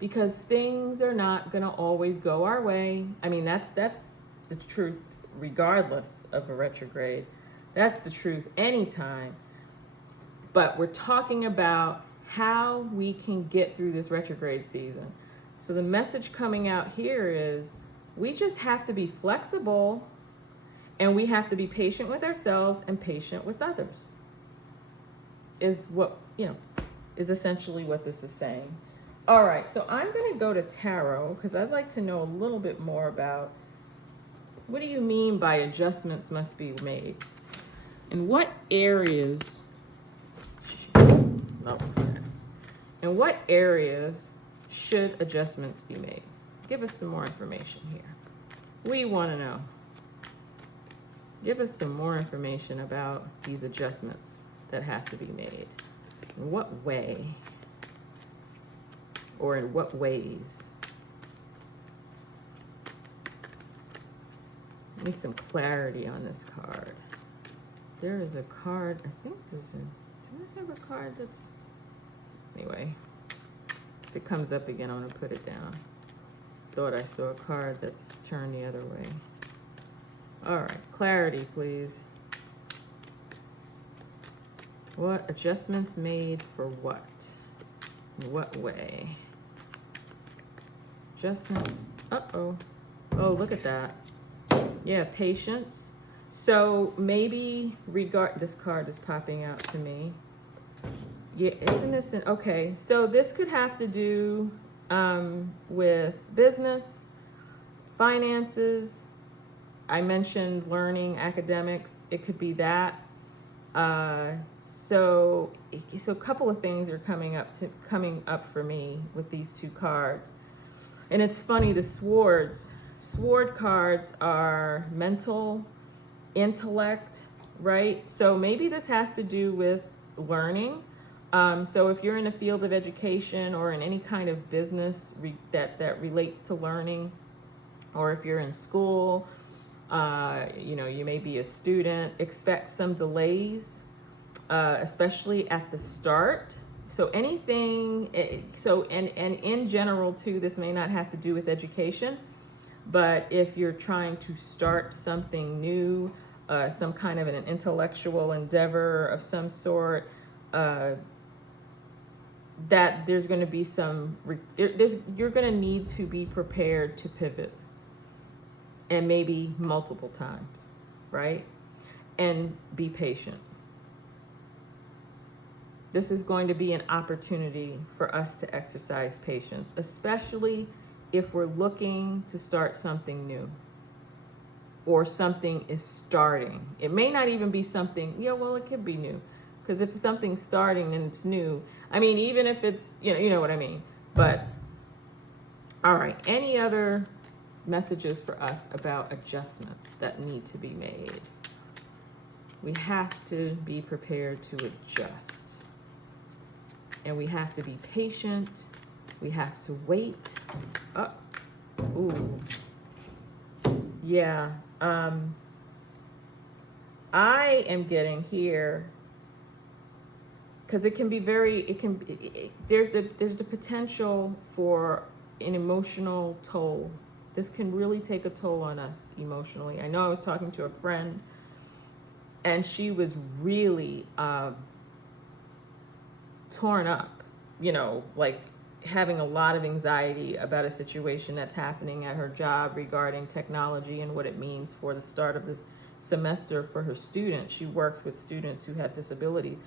because things are not going to always go our way. I mean, that's the truth regardless of a retrograde. That's the truth anytime. But we're talking about how we can get through this retrograde season. So the message coming out here is we just have to be flexible, and we have to be patient with ourselves and patient with others. Is what, is essentially what this is saying. All right, so I'm going to go to tarot because I'd like to know a little bit more about what do you mean by adjustments must be made? In what areas, in what areas should adjustments be made? Give us some more information here. We want to know. Give us some more information about these adjustments that have to be made. In what way? Or in what ways? Need some clarity on this card. There is a card, I think do I have a card that's, anyway, if it comes up again, I'm gonna put it down. Thought I saw a card that's turned the other way. All right, clarity, please. What adjustments made for what? In what way? Adjustments, oh, look at that. Yeah, patience. So maybe this card is popping out to me. Yeah, isn't this okay, so this could have to do with business, finances. I mentioned learning, academics. It could be that. So a couple of things are coming up for me with these two cards. And it's funny, the sword cards are mental, intellect, right? So maybe this has to do with learning. So if you're in a field of education or in any kind of business that relates to learning, or if you're in school, you may be a student, expect some delays, especially at the start. So anything, and in general too, this may not have to do with education, but if you're trying to start something new, some kind of an intellectual endeavor of some sort, that there's going to be you're going to need to be prepared to pivot, and maybe multiple times, right? And be patient. This is going to be an opportunity for us to exercise patience, especially if we're looking to start something new, or something is starting. It may not even be something, it could be new. Because if something's starting and it's new, I mean, even if it's, you know what I mean. But, all right, any other messages for us about adjustments that need to be made? We have to be prepared to adjust. And we have to be patient. We have to wait. Yeah. I am getting here, because there's the potential for an emotional toll. This can really take a toll on us emotionally. I know I was talking to a friend, and she was really torn up, like having a lot of anxiety about a situation that's happening at her job regarding technology and what it means for the start of the semester for her students. She works with students who have disabilities,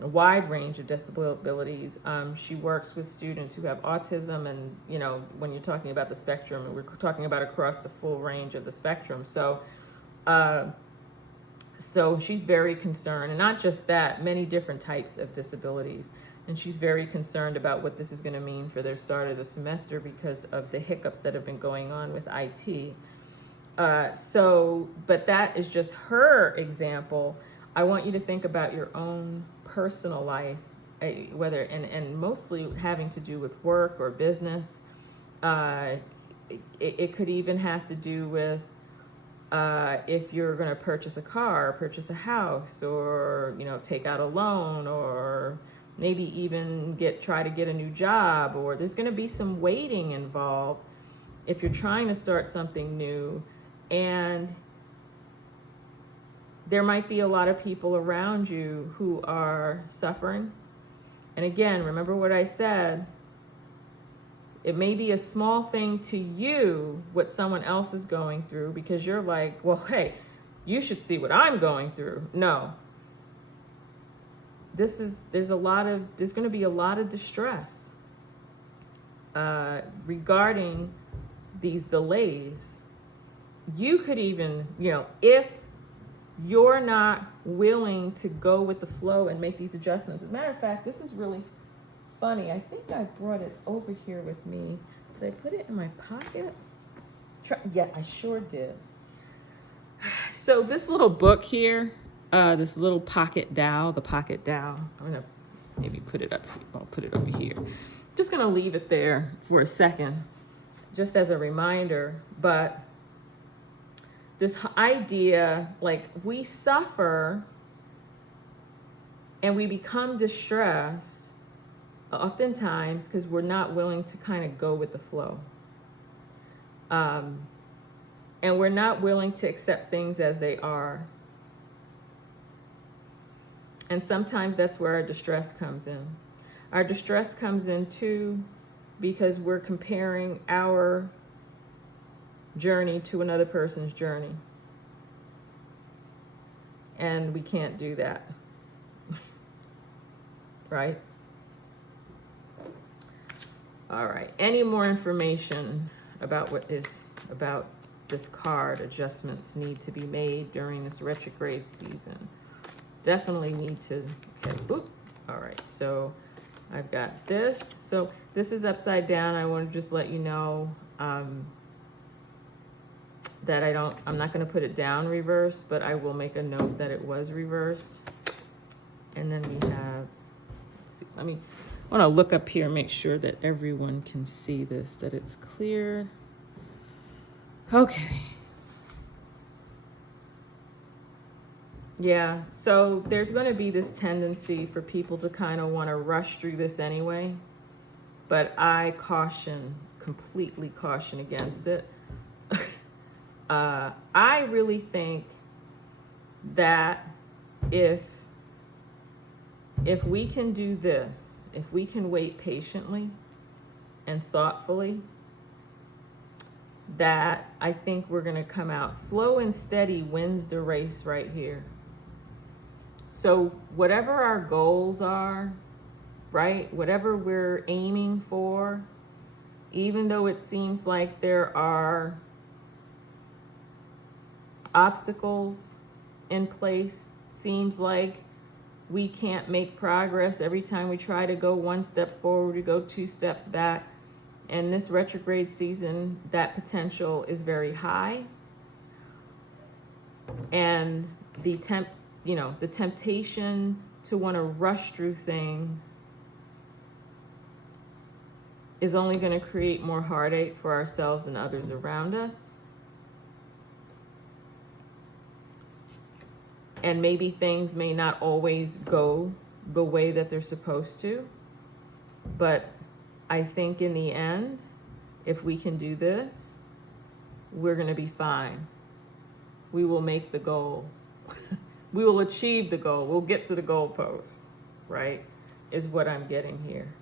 a wide range of disabilities. She works with students who have autism, and when you're talking about the spectrum, we're talking about across the full range of the spectrum. So she's very concerned, and not just that, many different types of disabilities. And she's very concerned about what this is going to mean for their start of the semester because of the hiccups that have been going on with IT. But that is just her example. I want you to think about your own personal life, whether and mostly having to do with work or business. It could even have to do with if you're going to purchase a car, purchase a house, or take out a loan, or maybe even try to get a new job, or there's going to be some waiting involved if you're trying to start something new. And there might be a lot of people around you who are suffering. And again, remember what I said. It may be a small thing to you what someone else is going through, because you're like, well, hey, you should see what I'm going through. No. There's going to be a lot of distress regarding these delays. You could even, if you're not willing to go with the flow and make these adjustments. As a matter of fact, this is really funny. I think I brought it over here with me. Did I put it in my pocket? Yeah, I sure did. So this little book here, this little pocket dowel, the pocket dowel. I'm gonna maybe put it up. I'll put it over here. Just gonna leave it there for a second, just as a reminder. But this idea, like, we suffer and we become distressed oftentimes because we're not willing to kind of go with the flow. And we're not willing to accept things as they are. And sometimes that's where our distress comes in. Our distress comes in too because we're comparing our journey to another person's journey. And we can't do that. Right? All right. Any more information about about this card? Adjustments need to be made during this retrograde season. Definitely need to. Okay. Oop. All right. So I've got this. So this is upside down. I want to just let you know that I'm not going to put it down reversed, but I will make a note that it was reversed. And then we have, let's see, I want to look up here, make sure that everyone can see this, that it's clear. Okay. Yeah, so there's going to be this tendency for people to kind of want to rush through this anyway, but I completely caution against it. I really think that if we can do this, if we can wait patiently and thoughtfully, that I think we're going to come out. Slow and steady wins the race right here. So whatever our goals are, right, whatever we're aiming for, even though it seems like there are obstacles in place, seems like we can't make progress. Every time we try to go one step forward, we go two steps back. And this retrograde season, that potential is very high. And the temptation to want to rush through things is only going to create more heartache for ourselves and others around us. And maybe things may not always go the way that they're supposed to. But I think in the end, if we can do this, we're going to be fine. We will make the goal. We will achieve the goal. We'll get to the goalpost, right? Is what I'm getting here.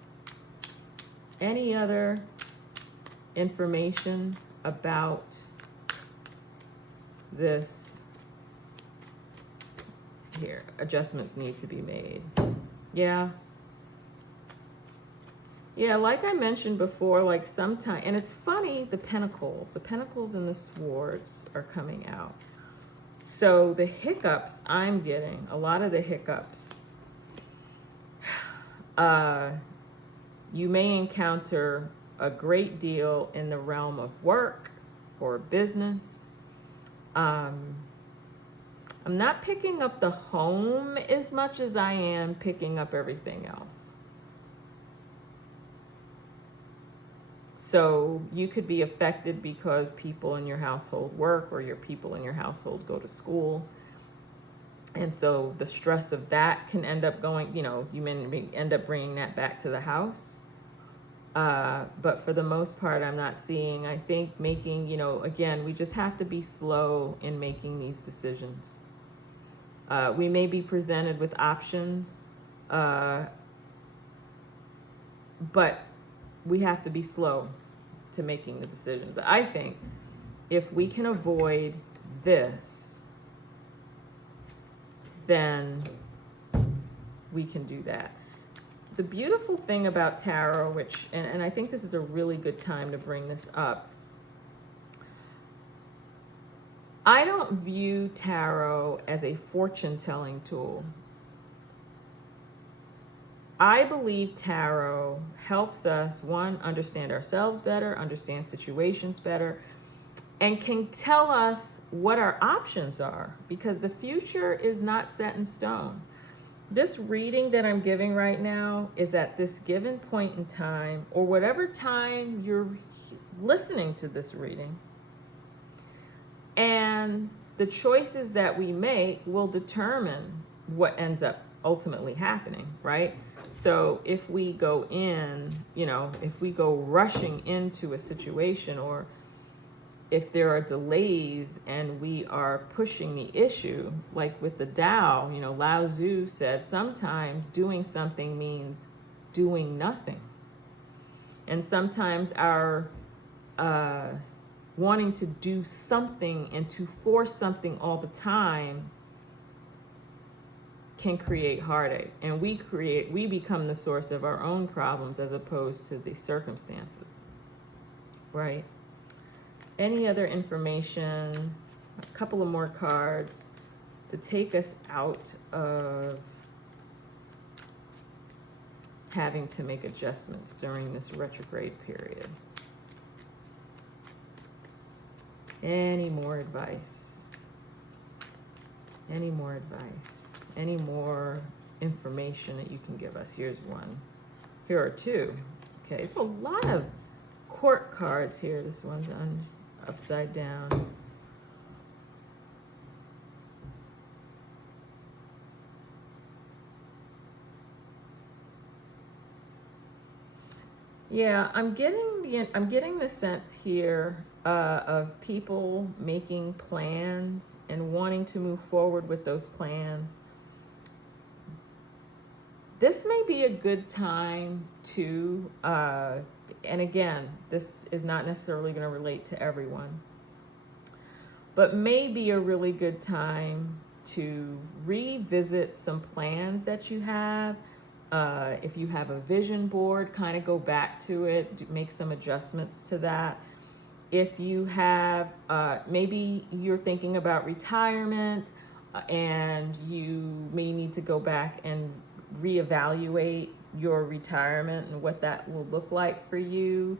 Any other information about this? Here, adjustments need to be made. Yeah, like I mentioned before, like sometimes, and it's funny, the pentacles and the swords are coming out. So the hiccups I'm getting, a lot of the hiccups, you may encounter a great deal in the realm of work or business. I'm not picking up the home as much as I am picking up everything else. So you could be affected because people in your household work or your people in your household go to school. And so the stress of that can end up going, you may end up bringing that back to the house. But for the most part, I'm not seeing, I think making, again, we just have to be slow in making these decisions. We may be presented with options, but we have to be slow to making the decisions. I think if we can avoid this, then we can do that. The beautiful thing about tarot, and I think this is a really good time to bring this up, I don't view tarot as a fortune-telling tool. I believe tarot helps us, one, understand ourselves better, understand situations better, and can tell us what our options are, because the future is not set in stone. This reading that I'm giving right now is at this given point in time, or whatever time you're listening to this reading. And the choices that we make will determine what ends up ultimately happening, right? So if we go if we go rushing into a situation, or if there are delays and we are pushing the issue, like with the Tao, Lao Tzu said, sometimes doing something means doing nothing. And sometimes our wanting to do something and to force something all the time can create heartache. And we become the source of our own problems as opposed to the circumstances, right? Any other information, a couple of more cards to take us out of having to make adjustments during this retrograde period. Any more advice? Any more advice? Any more information that you can give us? Here's one. Here are two. Okay, it's a lot of court cards here. This one's upside down. Yeah, I'm getting the sense here of people making plans and wanting to move forward with those plans. This may be a good time to, and again, this is not necessarily going to relate to everyone, but may be a really good time to revisit some plans that you have. If you have a vision board, kind of go back to it, make some adjustments to that. If you have, maybe you're thinking about retirement and you may need to go back and reevaluate your retirement and what that will look like for you.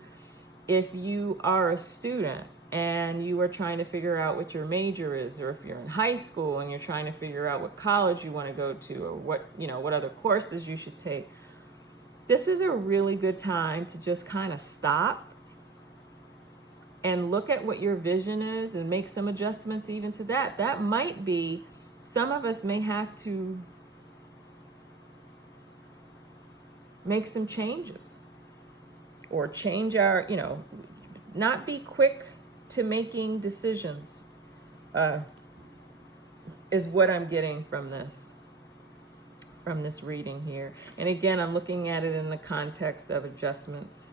If you are a student and you are trying to figure out what your major is, or if you're in high school and you're trying to figure out what college you want to go to, or what other courses you should take, this is a really good time to just kind of stop and look at what your vision is and make some adjustments even to that. That might be, some of us may have to make some changes or change our, not be quick to making decisions, is what I'm getting from this reading here. And again, I'm looking at it in the context of adjustments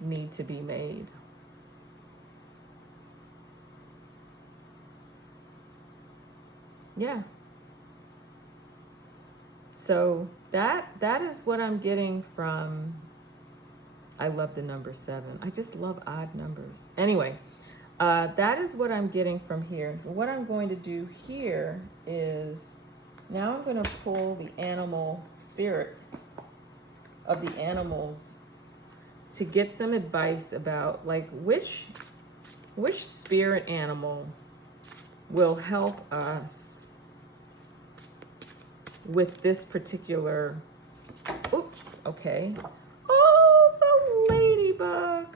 need to be made. Yeah. So that is what I'm getting from, I love the number 7. I just love odd numbers. Anyway, that is what I'm getting from here. What I'm going to do here is, now I'm going to pull the animal spirit of the animals to get some advice about, like, which spirit animal will help us with this particular, oops, okay. Oh, the ladybug.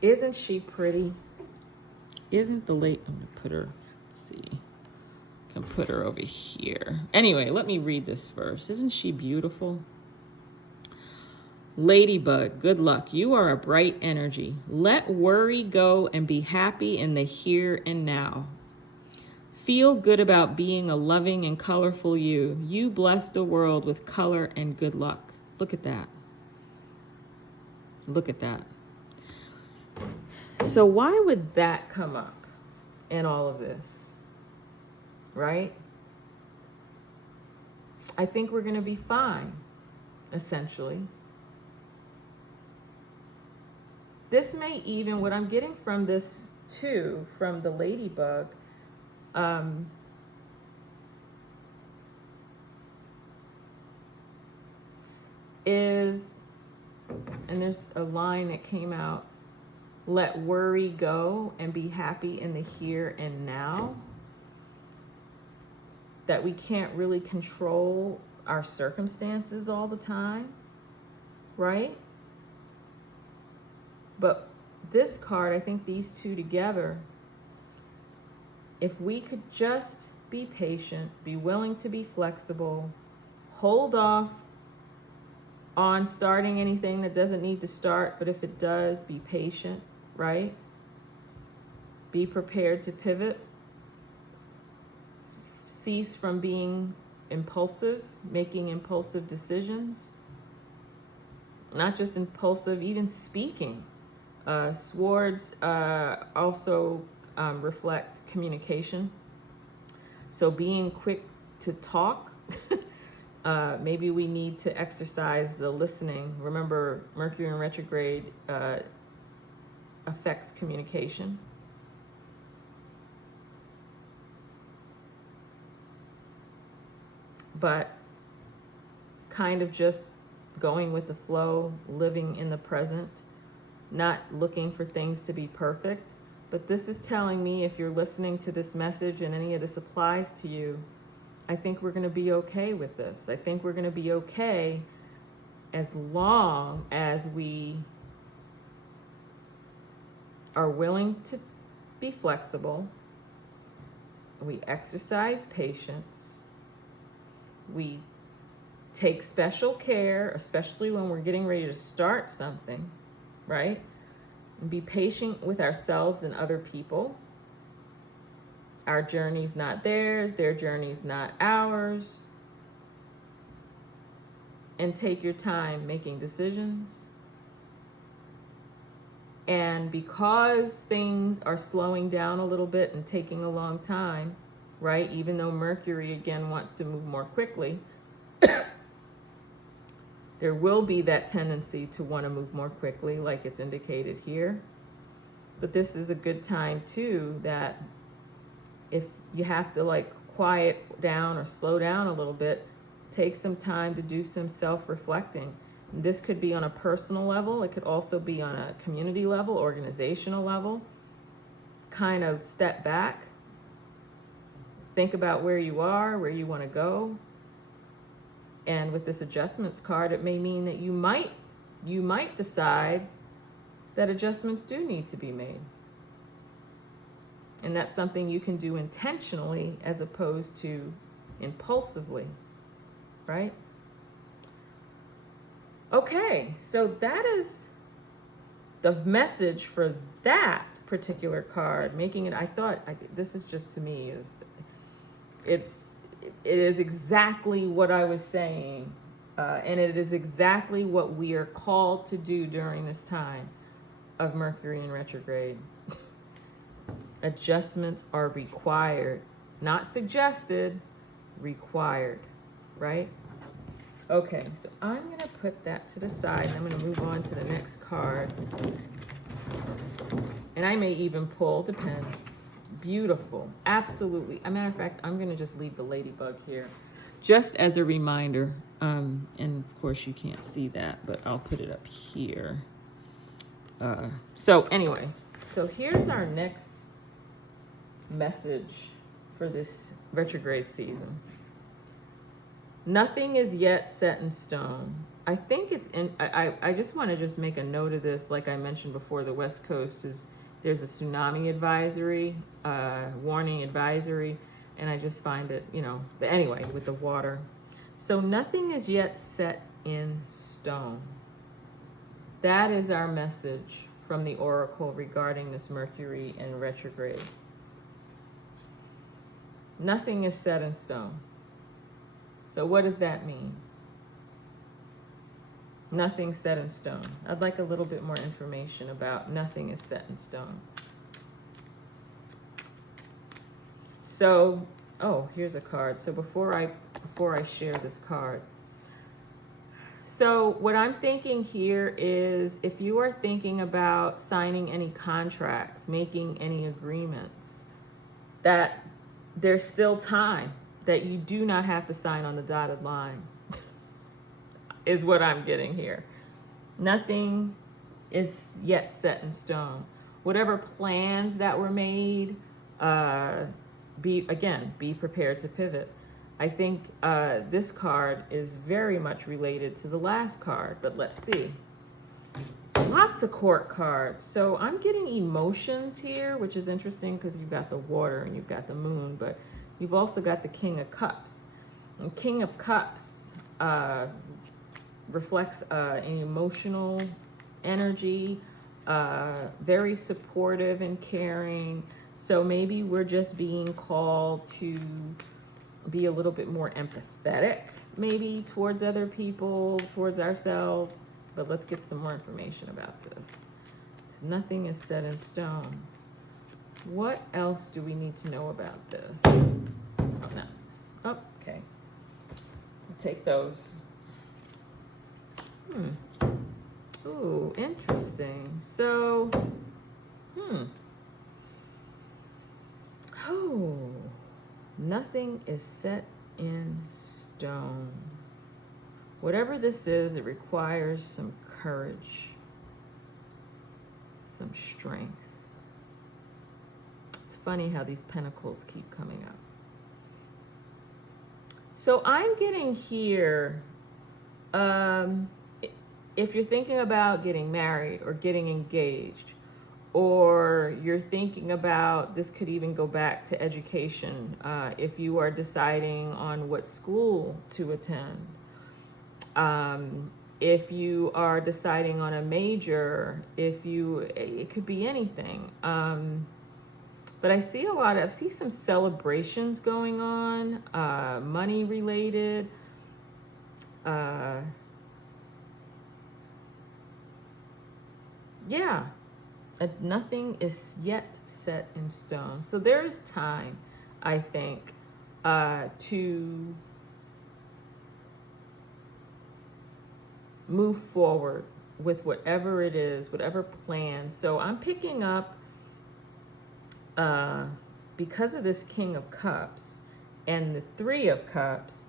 Isn't she pretty? Isn't the I'm gonna put her, let's see. can put her over here. Anyway, let me read this first. Isn't she beautiful? Ladybug, good luck. You are a bright energy. Let worry go and be happy in the here and now. Feel good about being a loving and colorful you. You bless the world with color and good luck. Look at that. Look at that. So why would that come up in all of this? Right? I think we're going to be fine, essentially. This may even, what I'm getting from this too, from the ladybug, is, and there's a line that came out, let worry go and be happy in the here and now. That we can't really control our circumstances all the time, right? But this card, I think these two together, if we could just be patient, be willing to be flexible, hold off on starting anything that doesn't need to start, but if it does, be patient, right? Be prepared to pivot. Cease from being impulsive, making impulsive decisions. Not just impulsive, even speaking. Swords also reflect communication. So being quick to talk, maybe we need to exercise the listening. Remember, Mercury in retrograde affects communication. But kind of just going with the flow, living in the present, not looking for things to be perfect. But this is telling me, if you're listening to this message and any of this applies to you, I think we're going to be okay with this. I think we're going to be okay as long as we are willing to be flexible, we exercise patience, we take special care, especially when we're getting ready to start something, right? And be patient with ourselves and other people. Our journey's not theirs, their journey's not ours. And take your time making decisions. And because things are slowing down a little bit and taking a long time, right? Even though Mercury again wants to move more quickly, there will be that tendency to want to move more quickly, like it's indicated here. But this is a good time too, that if you have to like quiet down or slow down a little bit, take some time to do some self-reflecting. This could be on a personal level. It could also be on a community level, organizational level. Kind of step back. Think about where you are, where you want to go. And with this adjustments card, it may mean that you might decide that adjustments do need to be made. And that's something you can do intentionally as opposed to impulsively, right? Okay, so that is the message for that particular card. Making it, this is just, to me, it is exactly what I was saying, and it is exactly what we are called to do during this time of Mercury in retrograde. Adjustments are required, not suggested, required, right? Okay, so I'm going to put that to the side. I'm going to move on to the next card. And I may even pull, depends. Beautiful, absolutely. As a matter of fact, I'm going to just leave the ladybug here, just as a reminder. And of course, you can't see that, but I'll put it up here. So anyway, so here's our next message for this retrograde season. Nothing is yet set in stone. I think it's in, I just want to just make a note of this. Like I mentioned before, the West Coast there's a tsunami advisory, warning advisory. And I just find it, but anyway, with the water. So nothing is yet set in stone. That is our message from the oracle regarding this Mercury in retrograde. Nothing is set in stone. So what does that mean? Nothing set in stone. I'd like a little bit more information about nothing is set in stone. So, oh, here's a card. So before I share this card. So what I'm thinking here is if you are thinking about signing any contracts, making any agreements, that there's still time, that you do not have to sign on the dotted line, is what I'm getting here. Nothing is yet set in stone. Whatever plans that were made, be prepared to pivot. I think this card is very much related to the last card, but let's see. Lots of court cards. So I'm getting emotions here, which is interesting because you've got the water and you've got the moon, but you've also got the King of Cups. And King of Cups reflects an emotional energy, very supportive and caring. So maybe we're just being called to be a little bit more empathetic, maybe towards other people, towards ourselves. But let's get some more information about this. Nothing is set in stone. What else do we need to know about this? Oh, no. Oh, okay. I'll take those. Ooh, interesting. So, oh, nothing is set in stone. Whatever this is, it requires some courage, some strength. It's funny how these pentacles keep coming up. So I'm getting here, if you're thinking about getting married or getting engaged, or you're thinking about, this could even go back to education, if you are deciding on what school to attend, if you are deciding on a major, it could be anything. But I see I see some celebrations going on, money related, yeah. Nothing is yet set in stone. So there is time, I think, to move forward with whatever it is, whatever plan. So I'm picking up, because of this King of Cups and the Three of Cups,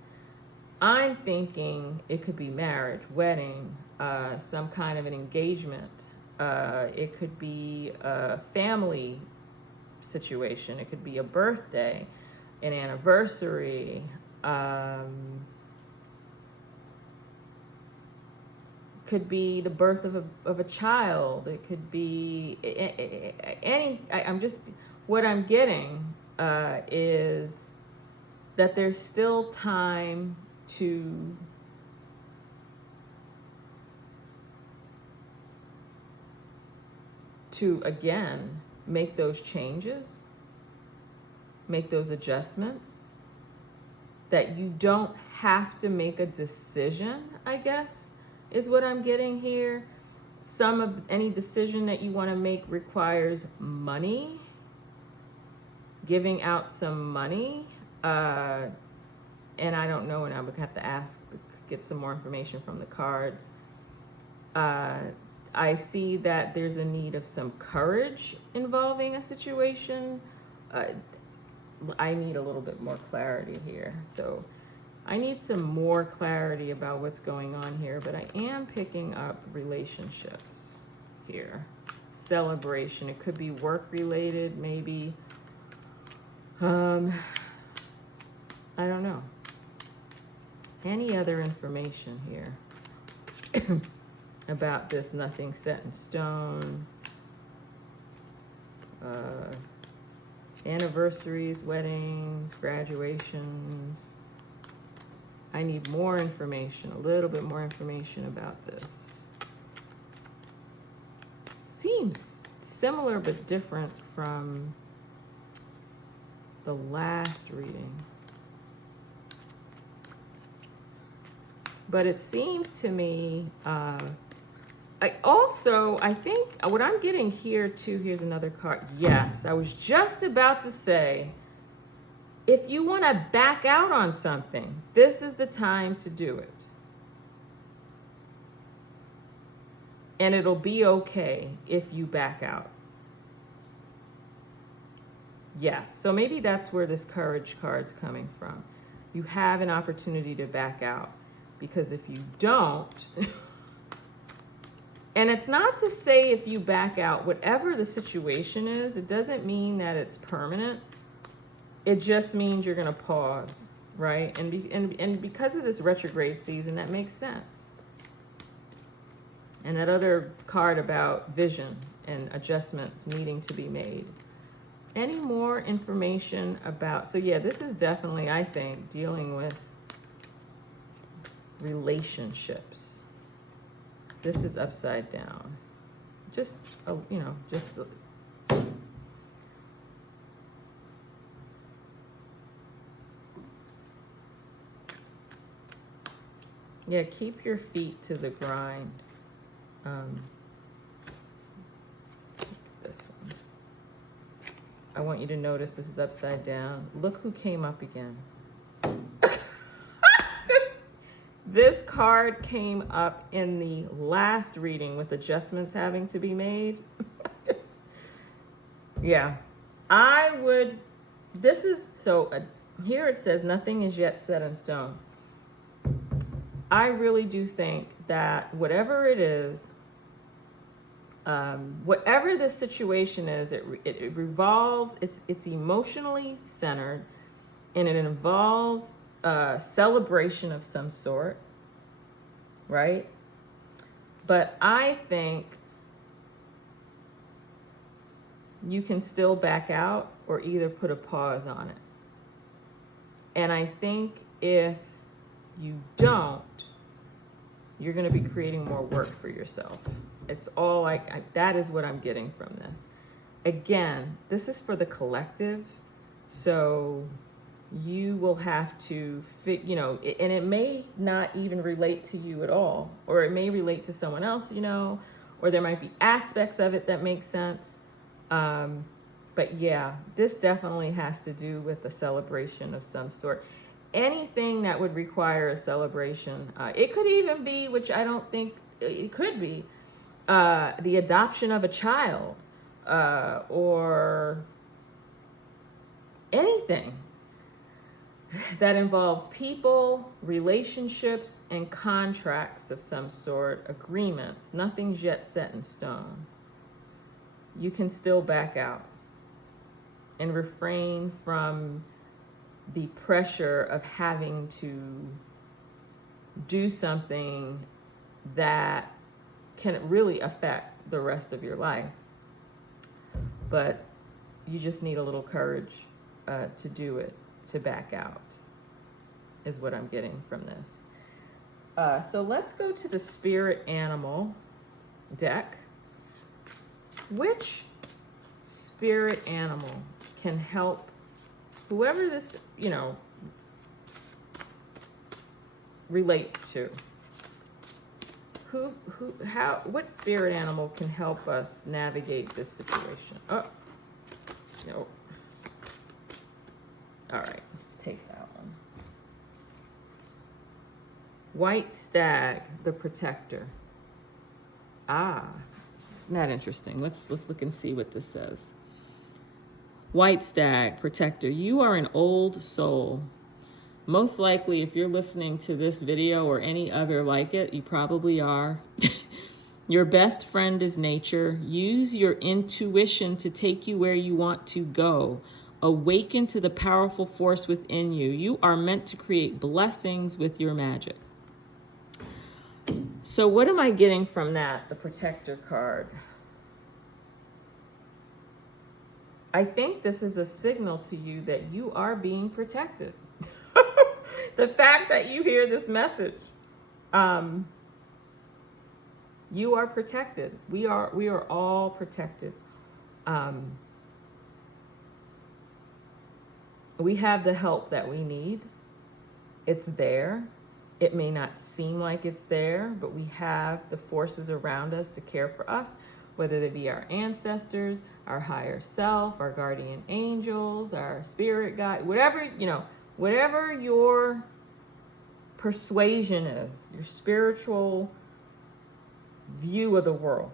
I'm thinking it could be marriage, wedding, some kind of an engagement. It could be a family situation. It could be a birthday, an anniversary. Could be the birth of a child. It could be what I'm getting is that there's still time to again make those changes, make those adjustments, that you don't have to make a decision, I guess, is what I'm getting here. Any decision that you want to make requires money, giving out some money, and I don't know, and I would have to get some more information from the cards. I see that there's a need of some courage involving a situation. I need a little bit more clarity here. So I need some more clarity about what's going on here, but I am picking up relationships here. Celebration. It could be work related, maybe. I don't know. Any other information here about this nothing set in stone? Anniversaries, weddings, graduations. I need more information, a little bit more information about this. Seems similar but different from the last reading. But it seems to me, I think what I'm getting here too, here's another card. Yes, I was just about to say, if you want to back out on something, this is the time to do it. And it'll be okay if you back out. Yeah, so maybe that's where this courage card's coming from. You have an opportunity to back out, because if you don't, and it's not to say if you back out, whatever the situation is, it doesn't mean that it's permanent. It just means you're going to pause, right? And because of this retrograde season, that makes sense. And that other card about vision and adjustments needing to be made. Any more information about, so yeah, this is definitely, I think, dealing with relationships. This is upside down. Just, yeah, keep your feet to the grind. This one. I want you to notice this is upside down. Look who came up again. This card came up in the last reading with adjustments having to be made. Yeah, here it says nothing is yet set in stone. I really do think that whatever it is, whatever this situation is, it revolves, it's emotionally centered, and it involves a celebration of some sort, right? But I think you can still back out or either put a pause on it. And I think if you don't, you're going to be creating more work for yourself. It's all that is what I'm getting from this. Again, this is for the collective. So you will have to fit, and it may not even relate to you at all, or it may relate to someone else, or there might be aspects of it that make sense. But yeah, this definitely has to do with a celebration of some sort. Anything that would require a celebration. It could even be, which I don't think it could be, the adoption of a child, or anything that involves people, relationships, and contracts of some sort, agreements. Nothing's yet set in stone. You can still back out and refrain from the pressure of having to do something that can really affect the rest of your life. But you just need a little courage to do it, to back out, is what I'm getting from this. So let's go to the spirit animal deck. Which spirit animal can help whoever this, relates to? What spirit animal can help us navigate this situation? Oh, no. All right, let's take that one. White stag, the protector. Isn't that interesting? Let's look and see what this says. White stag, protector. You are an old soul. Most likely, if you're listening to this video or any other like it, you probably are. Your best friend is nature. Use your intuition to take you where you want to go. Awaken to the powerful force within you. You are meant to create blessings with your magic. So what am I getting from that, the protector card? I think this is a signal to you that you are being protected. The fact that you hear this message, you are protected. We are all protected. We have the help that we need. It's there. It may not seem like it's there, but we have the forces around us to care for us, whether they be our ancestors, our higher self, our guardian angels, our spirit guide, whatever, whatever your persuasion is, your spiritual view of the world,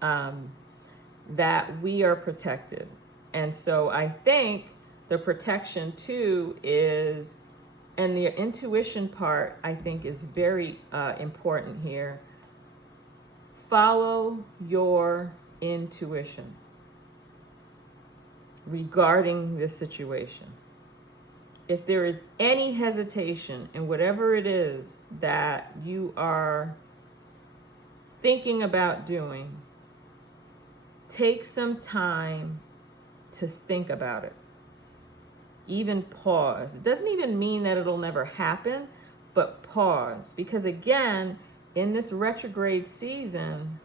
that we are protected. And so I think the protection too is, and the intuition part I think is very important here. Follow your intuition regarding this situation. If there is any hesitation in whatever it is that you are thinking about doing, take some time to think about it. Even pause. It doesn't even mean that it'll never happen, but pause. Because again, in this retrograde season,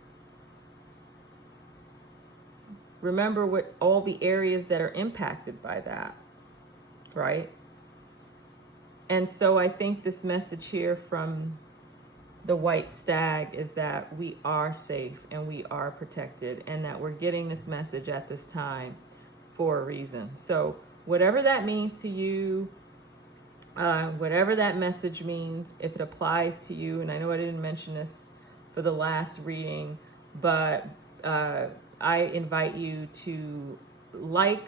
remember what all the areas that are impacted by that, right? And so I think this message here from the white stag is that we are safe and we are protected, and that we're getting this message at this time for a reason. So whatever that means to you, whatever that message means, if it applies to you, and I know I didn't mention this for the last reading, but I invite you to like,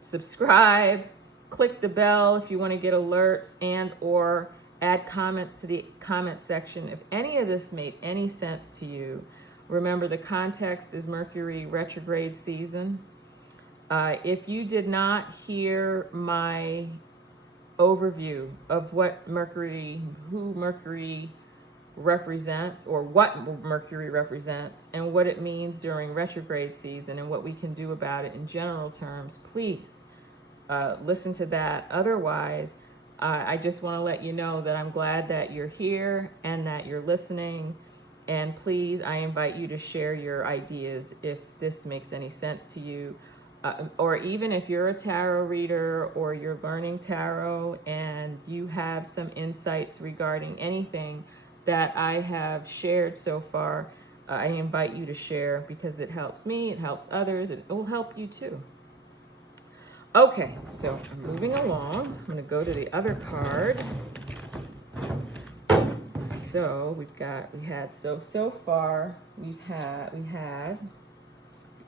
subscribe, click the bell if you want to get alerts, and or add comments to the comment section if any of this made any sense to you. Remember, the context is Mercury retrograde season. If you did not hear my overview of who Mercury represents, or what Mercury represents, and what it means during retrograde season, and what we can do about it in general terms, please listen to that. Otherwise, I just want to let you know that I'm glad that you're here and that you're listening. And please, I invite you to share your ideas if this makes any sense to you. Or even if you're a tarot reader or you're learning tarot and you have some insights regarding anything that I have shared so far, I invite you to share, because it helps me, it helps others, it will help you too. Okay, so I'm moving along. I'm going to go to the other card. So so far we had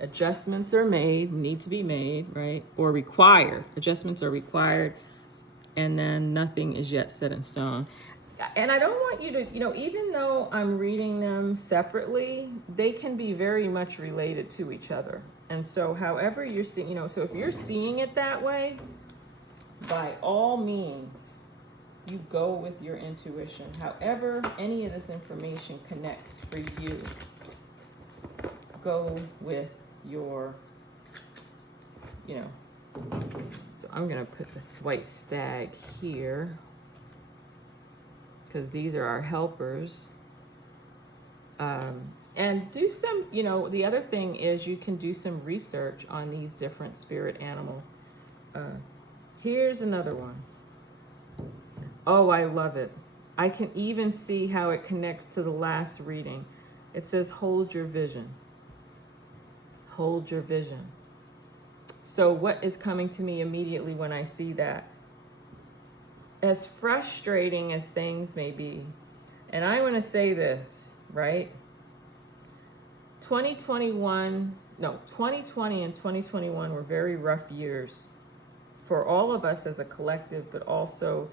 adjustments are made, need to be made, right? Or required. Adjustments are required, and then nothing is yet set in stone. And I don't want you to, even though I'm reading them separately, they can be very much related to each other. And so however you're seeing, so if you're seeing it that way, by all means, you go with your intuition. However any of this information connects for you, go with your, so I'm going to put this white stag here, because these are our helpers. And do some, the other thing is you can do some research on these different spirit animals. Here's another one. Oh, I love it. I can even see how it connects to the last reading. It says, hold your vision. Hold your vision. So what is coming to me immediately when I see that? As frustrating as things may be, and I want to say this, right? 2020 and 2021 were very rough years for all of us as a collective, but also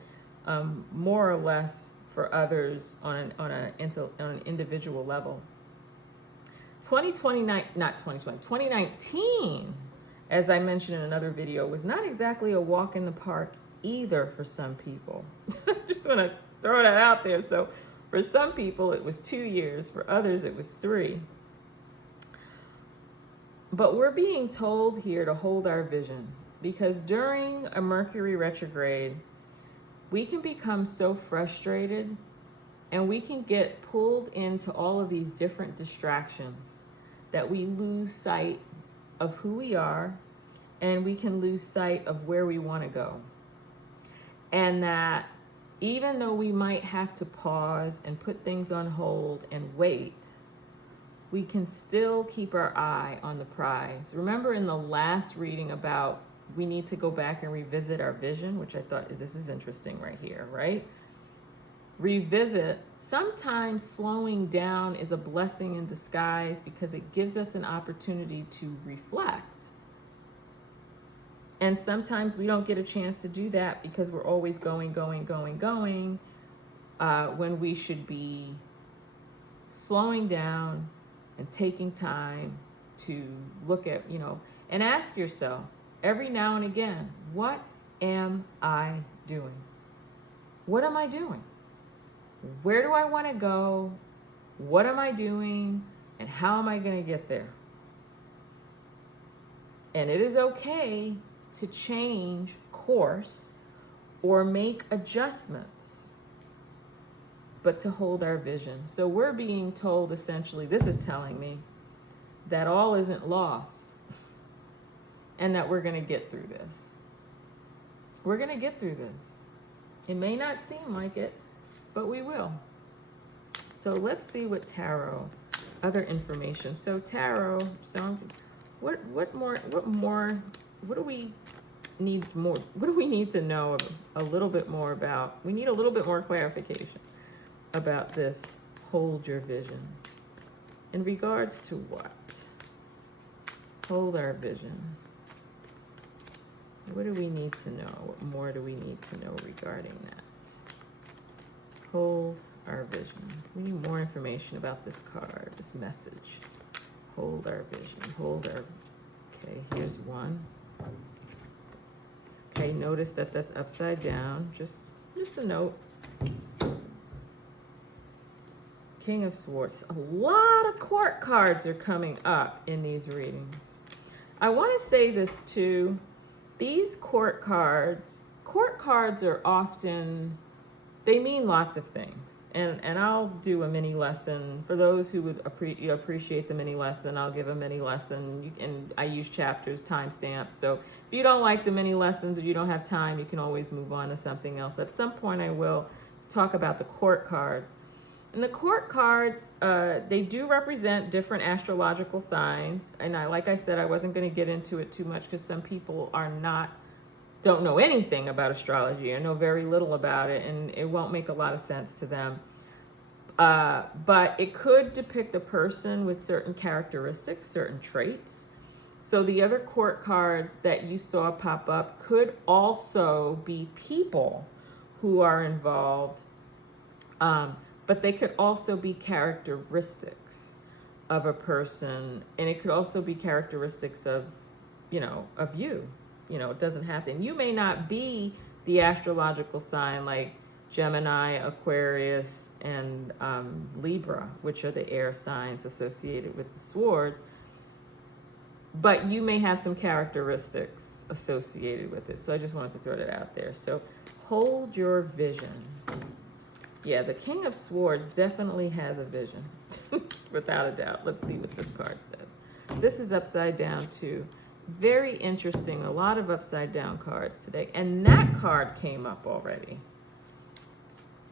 more or less for others on an individual level. 2019, as I mentioned in another video, was not exactly a walk in the park either for some people. Just want to throw that out there. So for some people, it was 2 years. For others, it was 3. But we're being told here to hold our vision, because during a Mercury retrograde, we can become so frustrated and we can get pulled into all of these different distractions that we lose sight of who we are, and we can lose sight of where we want to go. And that even though we might have to pause and put things on hold and wait, we can still keep our eye on the prize. Remember in the last reading about we need to go back and revisit our vision, which I thought this is interesting right here, right? Revisit. Sometimes slowing down is a blessing in disguise because it gives us an opportunity to reflect. And sometimes we don't get a chance to do that because we're always going, when we should be slowing down and taking time to look at, and ask yourself every now and again, what am I doing? What am I doing? Where do I want to go? What am I doing? And how am I going to get there? And it is okay to change course or make adjustments, but to hold our vision. So we're being told, essentially, this is telling me that all isn't lost and that we're going to get through this. We're going to get through this. It may not seem like it, but we will. So let's see what tarot, other information. So tarot, what do we need more? What do we need to know a little bit more about? We need a little bit more clarification about this hold your vision. In regards to what? Hold our vision. What do we need to know? What more do we need to know regarding that? Hold our vision. We need more information about this card, this message. Hold our vision. Hold our... Okay, here's one. Okay, notice that that's upside down. Just a note. King of Swords. A lot of court cards are coming up in these readings. I want to say this too. These court cards are often, they mean lots of things. And I'll do a mini lesson. For those who would appreciate the mini lesson, I'll give a mini lesson. And I use chapters, timestamps. So if you don't like the mini lessons or you don't have time, you can always move on to something else. At some point I will talk about the court cards. And the court cards, they do represent different astrological signs. And like I said, I wasn't going to get into it too much because some people don't know anything about astrology or know very little about it, and it won't make a lot of sense to them. But it could depict a person with certain characteristics, certain traits. So the other court cards that you saw pop up could also be people who are involved, but they could also be characteristics of a person, and it could also be characteristics of you. It doesn't happen. You may not be the astrological sign like Gemini, Aquarius, and Libra, which are the air signs associated with the swords, but you may have some characteristics associated with it. So I just wanted to throw that out there. So hold your vision. Yeah, the King of Swords definitely has a vision, without a doubt. Let's see what this card says. This is upside down too. Very interesting. A lot of upside down cards today. And that card came up already.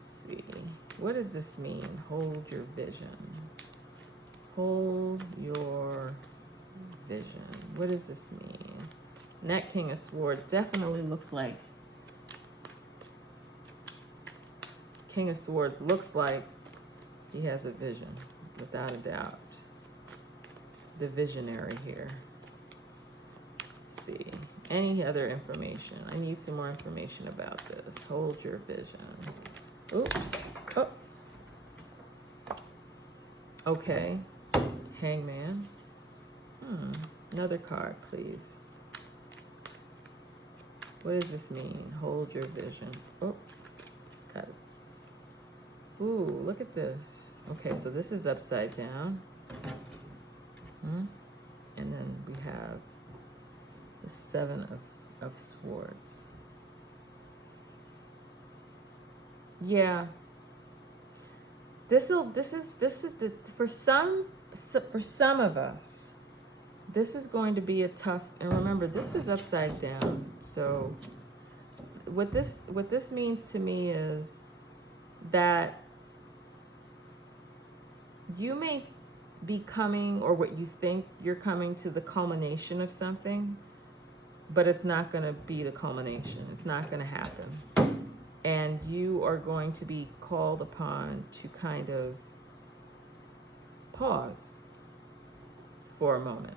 Let's see. What does this mean? Hold your vision. Hold your vision. What does this mean? And that King of Swords definitely looks like... King of Swords looks like he has a vision, without a doubt. The visionary here. See any other information. I need some more information about this. Hold your vision. Oops. Oh. Okay. Hangman. Another card, please. What does this mean? Hold your vision. Oh, got it. Ooh, look at this. Okay, so this is upside down. And then we have the Seven of Swords. Yeah. This is the, for some of us, this is going to be a tough, and remember, this was upside down. So what this means to me is that you may be coming, or what you think you're coming to, the culmination of something, but it's not going to be the culmination. It's not going to happen. And you are going to be called upon to kind of pause for a moment.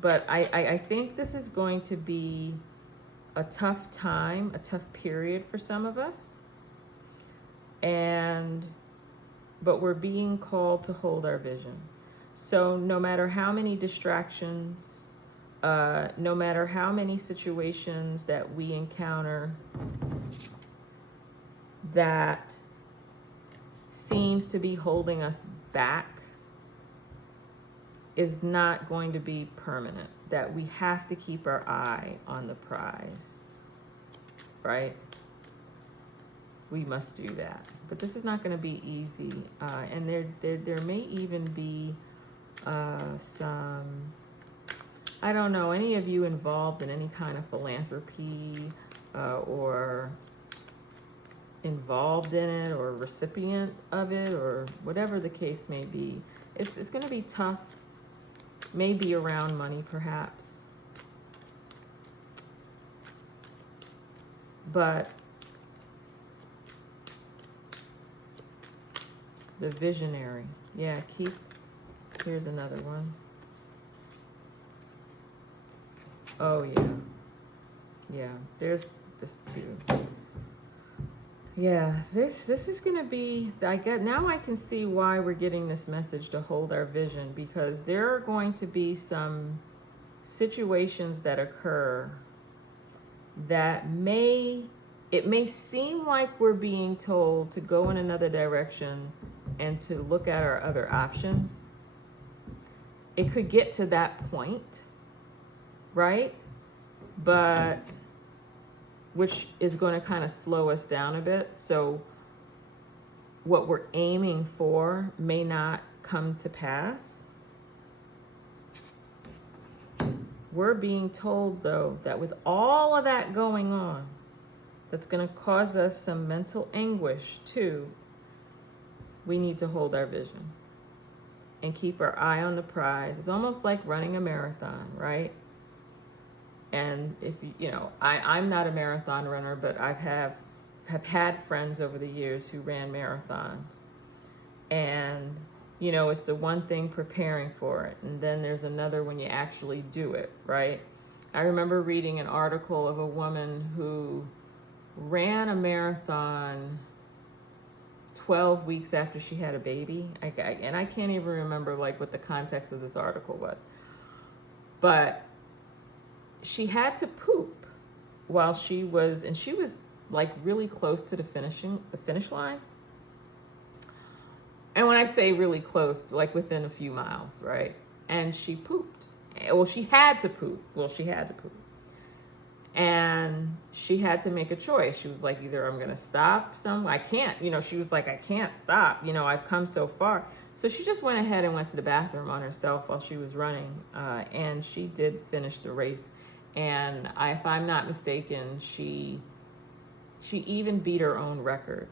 But I think this is going to be a tough time, a tough period for some of us. But we're being called to hold our vision. So no matter how many distractions, no matter how many situations that we encounter that seems to be holding us back, is not going to be permanent. That we have to keep our eye on the prize, right? We must do that. But this is not going to be easy. And there may even be some, I don't know, any of you involved in any kind of philanthropy or involved in it, or recipient of it, or whatever the case may be. It's going to be tough. Maybe around money, perhaps. But the visionary. Yeah, here's another one. Oh, yeah. Yeah, there's this too. Yeah, this is going to be, now I can see why we're getting this message to hold our vision, because there are going to be some situations that occur that it may seem like we're being told to go in another direction and to look at our other options. It could get to that point, right? But which is going to kind of slow us down a bit. So what we're aiming for may not come to pass. We're being told, though, that with all of that going on, that's going to cause us some mental anguish too, we need to hold our vision and keep our eye on the prize. It's almost like running a marathon, right? And if I'm not a marathon runner, but have had friends over the years who ran marathons. And, it's the one thing preparing for it. And then there's another when you actually do it, right? I remember reading an article of a woman who ran a marathon 12 weeks after she had a baby. And I can't even remember what the context of this article was. But she had to poop while she was really close to the finish line. And when I say really close, within a few miles, right? And she pooped. Well, she had to poop. And she had to make a choice. She was like, either I'm going to stop I can't, she was like, I can't stop. I've come so far. So she just went ahead and went to the bathroom on herself while she was running. And she did finish the race. And if I'm not mistaken, she even beat her own record.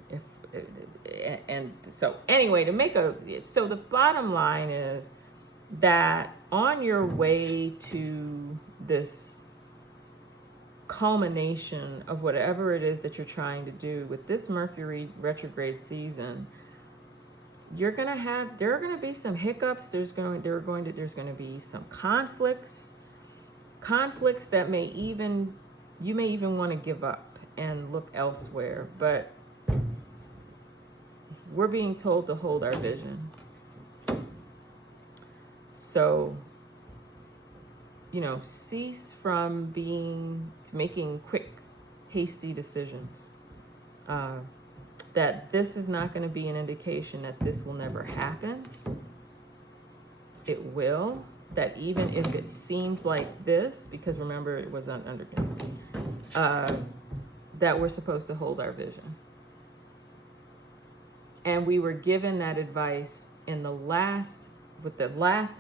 So anyway, so the bottom line is that on your way to this culmination of whatever it is that you're trying to do with this Mercury retrograde season, there are going to be some hiccups. There's going to be some conflicts that you may even want to give up and look elsewhere. But we're being told to hold our vision. So, cease from making quick, hasty decisions. That this is not going to be an indication that this will never happen. it will, that even if it seems like this, because remember it was under, that we're supposed to hold our vision. And we were given that advice in the last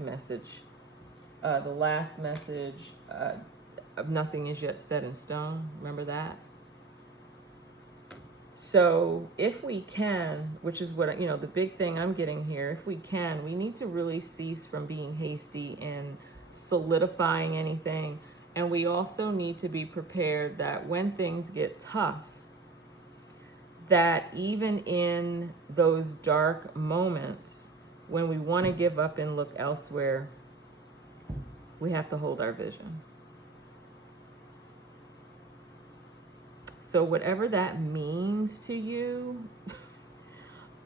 message of nothing is yet set in stone. Remember that? So if we can, which is what, the big thing I'm getting here, if we can, we need to really cease from being hasty and solidifying anything. And we also need to be prepared that when things get tough, that even in those dark moments, when we want to give up and look elsewhere, we have to hold our vision. So whatever that means to you,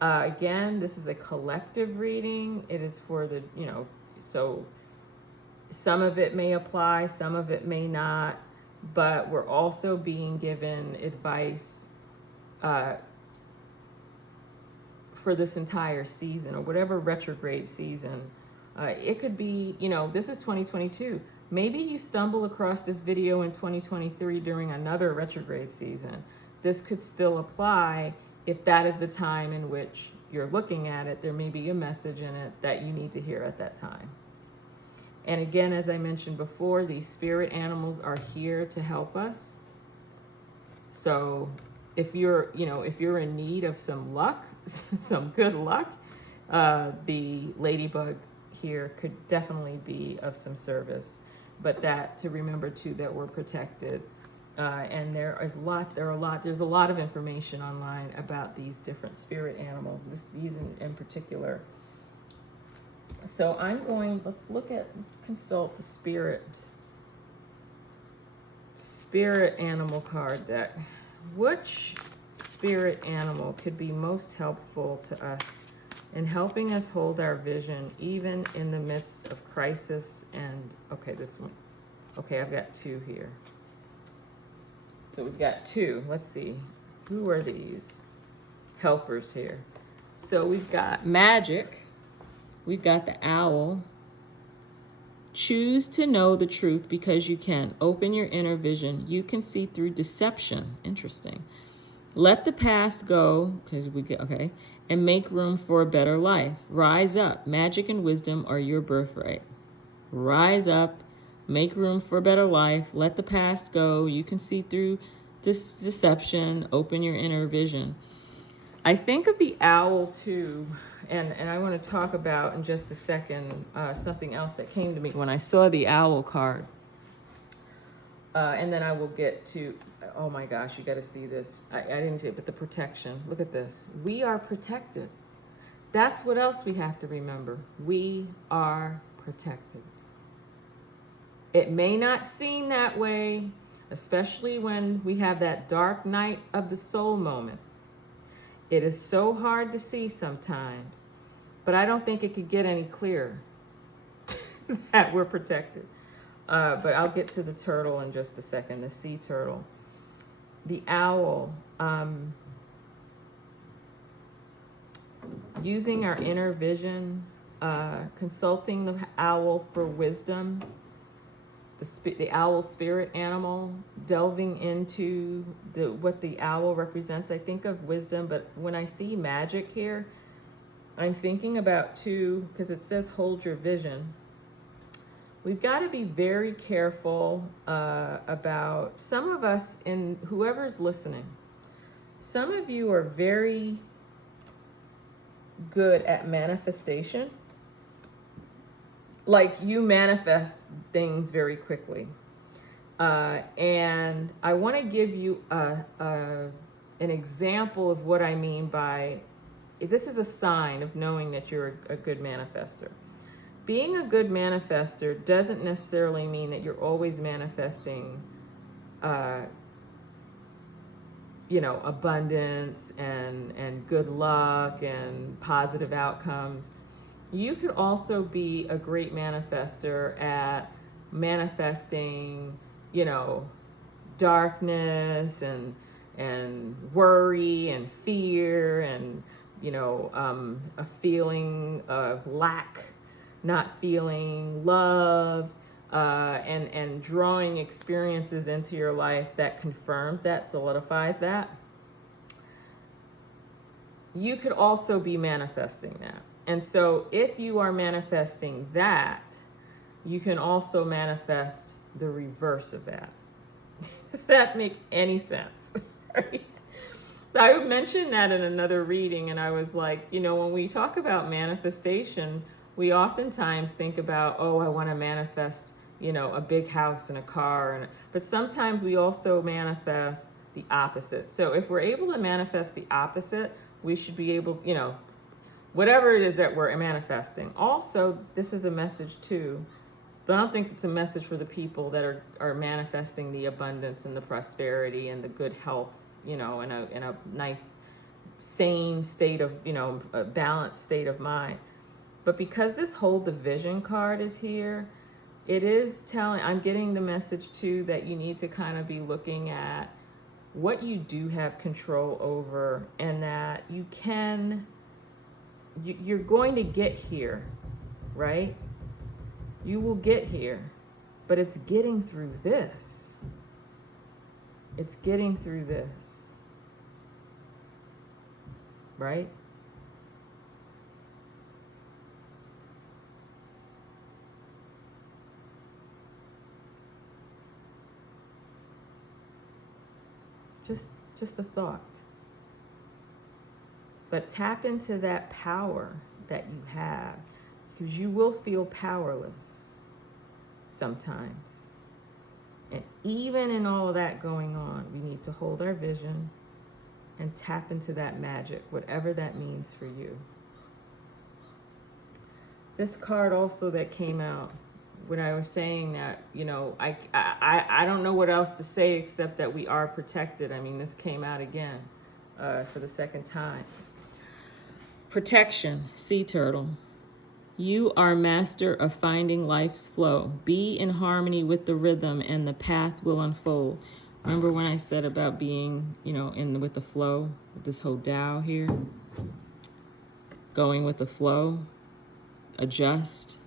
again, this is a collective reading. It is for the, so some of it may apply, some of it may not, but we're also being given advice for this entire season, or whatever retrograde season. It could be, this is 2022. Maybe you stumble across this video in 2023 during another retrograde season. This could still apply if that is the time in which you're looking at it. There may be a message in it that you need to hear at that time. And again, as I mentioned before, these spirit animals are here to help us. So if you're in need of some luck, some good luck, the ladybug here could definitely be of some service. But that to remember too that we're protected, and there's a lot of information online about these different spirit animals. These in particular. So let's consult the spirit animal card deck. Which spirit animal could be most helpful to us in helping us hold our vision even in the midst of crisis? And this one. I've got two here. So we've got two. Let's see. Who are these helpers here? So we've got magic. We've got the owl. Choose to know the truth because you can. Open your inner vision. You can see through deception. Interesting. Let the past go, and make room for a better life. Rise up. Magic and wisdom are your birthright. Rise up. Make room for a better life. Let the past go. You can see through deception. Open your inner vision. I think of the owl too, and I want to talk about in just a second something else that came to me when I saw the owl card. And then I will get to, oh my gosh, you got to see this. I didn't see it, but the protection. Look at this. We are protected. That's what else we have to remember. We are protected. It may not seem that way, especially when we have that dark night of the soul moment. It is so hard to see sometimes, but I don't think it could get any clearer that we're protected. But I'll get to the turtle in just a second, the sea turtle. The owl, using our inner vision, consulting the owl for wisdom, the owl spirit animal, delving into what the owl represents. I think of wisdom, but when I see magic here, I'm thinking about too, because it says hold your vision. We've got to be very careful about some of us, and whoever's listening. Some of you are very good at manifestation. Like you manifest things very quickly. And I want to give you an example of what I mean by, this is a sign of knowing that you're a good manifester. Being a good manifester doesn't necessarily mean that you're always manifesting, abundance and good luck and positive outcomes. You could also be a great manifester at manifesting, darkness and worry and fear and, a feeling of lack. not feeling loved, and drawing experiences into your life that confirms that, solidifies that, you could also be manifesting that. And so if you are manifesting that, you can also manifest the reverse of that. Does that make any sense? Right? So I mentioned that in another reading, and I was like, when we talk about manifestation, we oftentimes think about, oh, I want to manifest, a big house and a car. But sometimes we also manifest the opposite. So if we're able to manifest the opposite, we should be able, whatever it is that we're manifesting. Also, this is a message too, but I don't think it's a message for the people that are manifesting the abundance and the prosperity and the good health, in a nice, sane state of, a balanced state of mind. But because this whole division card is here, it is I'm getting the message too that you need to kind of be looking at what you do have control over, and that you're going to get here, right? You will get here, but it's getting through this. It's getting through this, right? Just a thought. But tap into that power that you have, because you will feel powerless sometimes. And even in all of that going on, we need to hold our vision and tap into that magic, whatever that means for you. This card also that came out when I was saying that, I don't know what else to say except that we are protected. I mean, this came out again for the second time. Protection, sea turtle. You are master of finding life's flow. Be in harmony with the rhythm and the path will unfold. Remember when I said about being, with the flow, with this whole Tao here? Going with the flow. Adjust.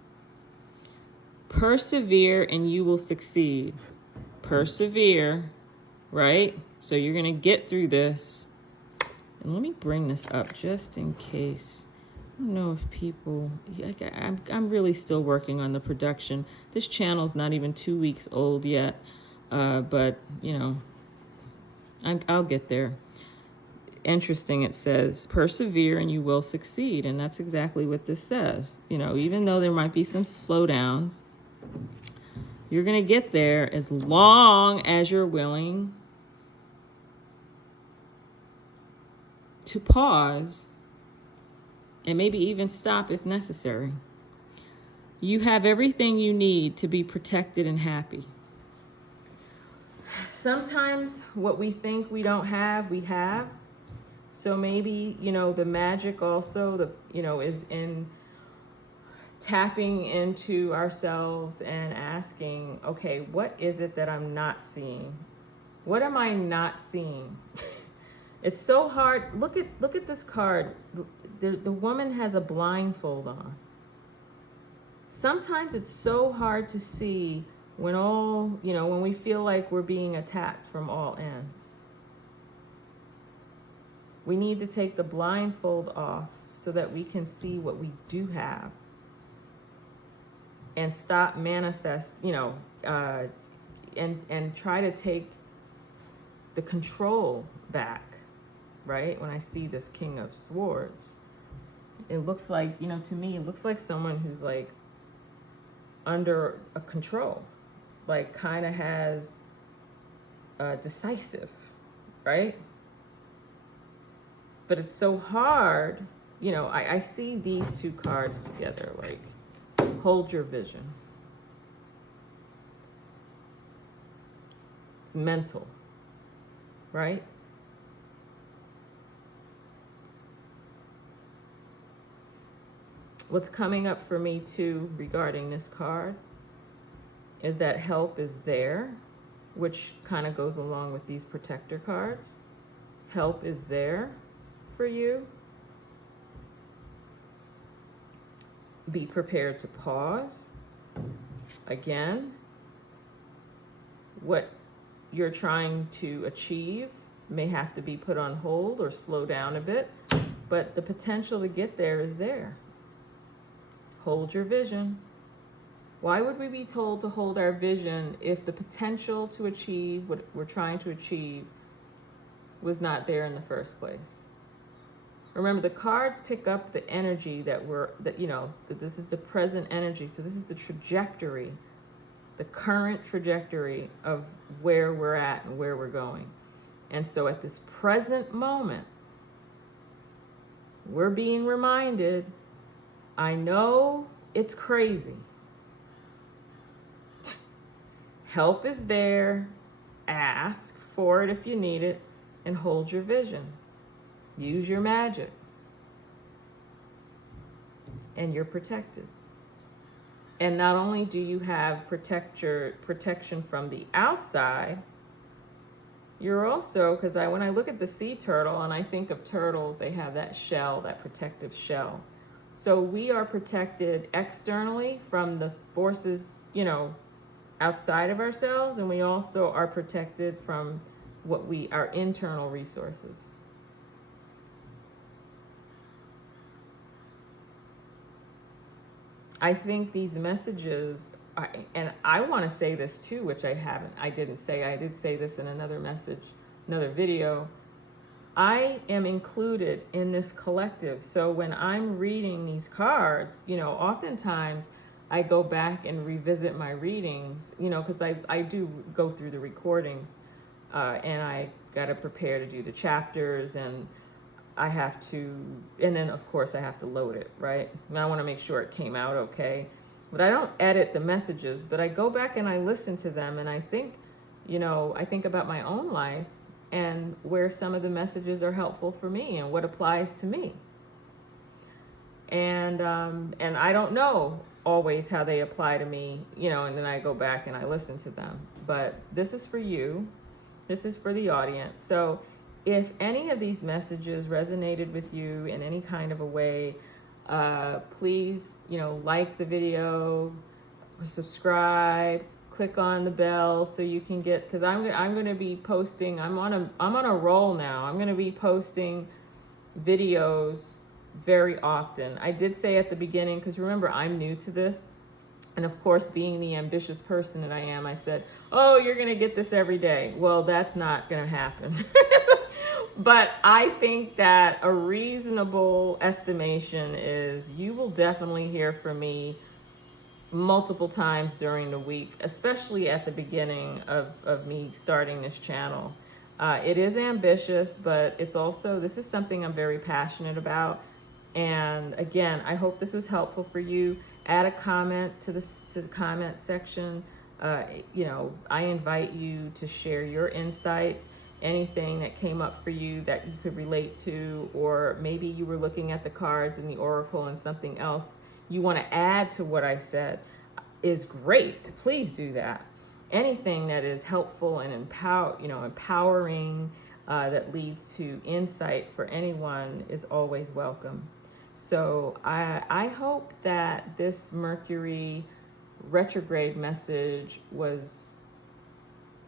Persevere and you will succeed. Persevere, right? So you're going to get through this. And let me bring this up just in case. I don't know if people, I'm really still working on the production. This channel's not even 2 weeks old yet, but I'll get there. Interesting, it says, persevere and you will succeed. And that's exactly what this says. Even though there might be some slowdowns, you're going to get there as long as you're willing to pause and maybe even stop if necessary. You have everything you need to be protected and happy. Sometimes what we think we don't have, we have. So maybe, the magic also, is in tapping into ourselves and asking, okay, what is it that I'm not seeing? What am I not seeing? It's so hard. Look at this card. The woman has a blindfold on. Sometimes it's so hard to see when we feel like we're being attacked from all ends. We need to take the blindfold off so that we can see what we do have and stop and try to take the control back, right? When I see this King of Swords, it looks like, to me, it looks like someone who's like under a control, like kind of has decisive, right? But it's so hard, I see these two cards together, like hold your vision. It's mental, right? What's coming up for me too regarding this card is that help is there, which kind of goes along with these protector cards. Help is there for you. Be prepared to pause. Again, what you're trying to achieve may have to be put on hold or slow down a bit, but the potential to get there is there. Hold your vision. Why would we be told to hold our vision if the potential to achieve what we're trying to achieve was not there in the first place? Remember, the cards pick up the energy that this is the present energy. So this is the trajectory, the current trajectory of where we're at and where we're going. And so at this present moment, we're being reminded, I know it's crazy. Help is there. Ask for it if you need it, and hold your vision. Use your magic. And you're protected. And not only do you have protection from the outside, you're also, because when I look at the sea turtle and I think of turtles, they have that shell, that protective shell. So we are protected externally from the forces, outside of ourselves, and we also are protected from our internal resources. I think these messages, and I want to say this too, which I did say this in another video. I am included in this collective. So when I'm reading these cards, oftentimes I go back and revisit my readings, because I do go through the recordings, and I got to prepare to do the chapters, and then of course I have to load it, right? And I want to make sure it came out okay. But I don't edit the messages, but I go back and I listen to them, and I think about my own life and where some of the messages are helpful for me and what applies to me. And I don't know always how they apply to me, and then I go back and I listen to them. But this is for you. This is for the audience. So if any of these messages resonated with you in any kind of a way, please, like the video, subscribe, click on the bell so you can get, because I'm going to be posting. I'm on a roll now. I'm going to be posting videos very often. I did say at the beginning, because remember, I'm new to this, and of course, being the ambitious person that I am, I said, oh, you're going to get this every day. Well, that's not going to happen. But I think that a reasonable estimation is you will definitely hear from me multiple times during the week, especially at the beginning of me starting this channel. It is ambitious, but it's also, this is something I'm very passionate about. And again, I hope this was helpful for you. Add a comment to the comment section. I invite you to share your insights, anything that came up for you that you could relate to, or maybe you were looking at the cards and the oracle and something else you want to add to what I said is great. Please do that. Anything that is helpful and empowering, that leads to insight for anyone is always welcome. So I hope that this Mercury retrograde message was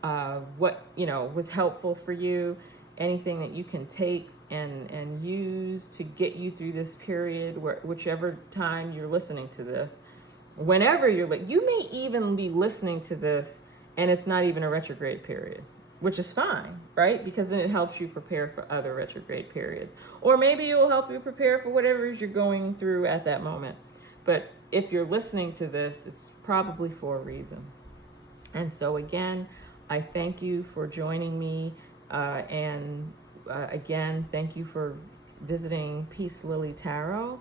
was helpful for you. Anything that you can take and use to get you through this period, whichever time you're listening to this, whenever you may even be listening to this and it's not even a retrograde period, which is fine, right? Because then it helps you prepare for other retrograde periods. Or maybe it will help you prepare for whatever it is you're going through at that moment. But if you're listening to this, it's probably for a reason. And so again, I thank you for joining me. Again, thank you for visiting Peace Lily Tarot.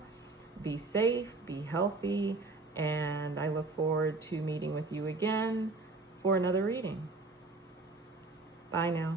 Be safe, be healthy, and I look forward to meeting with you again for another reading. Bye now.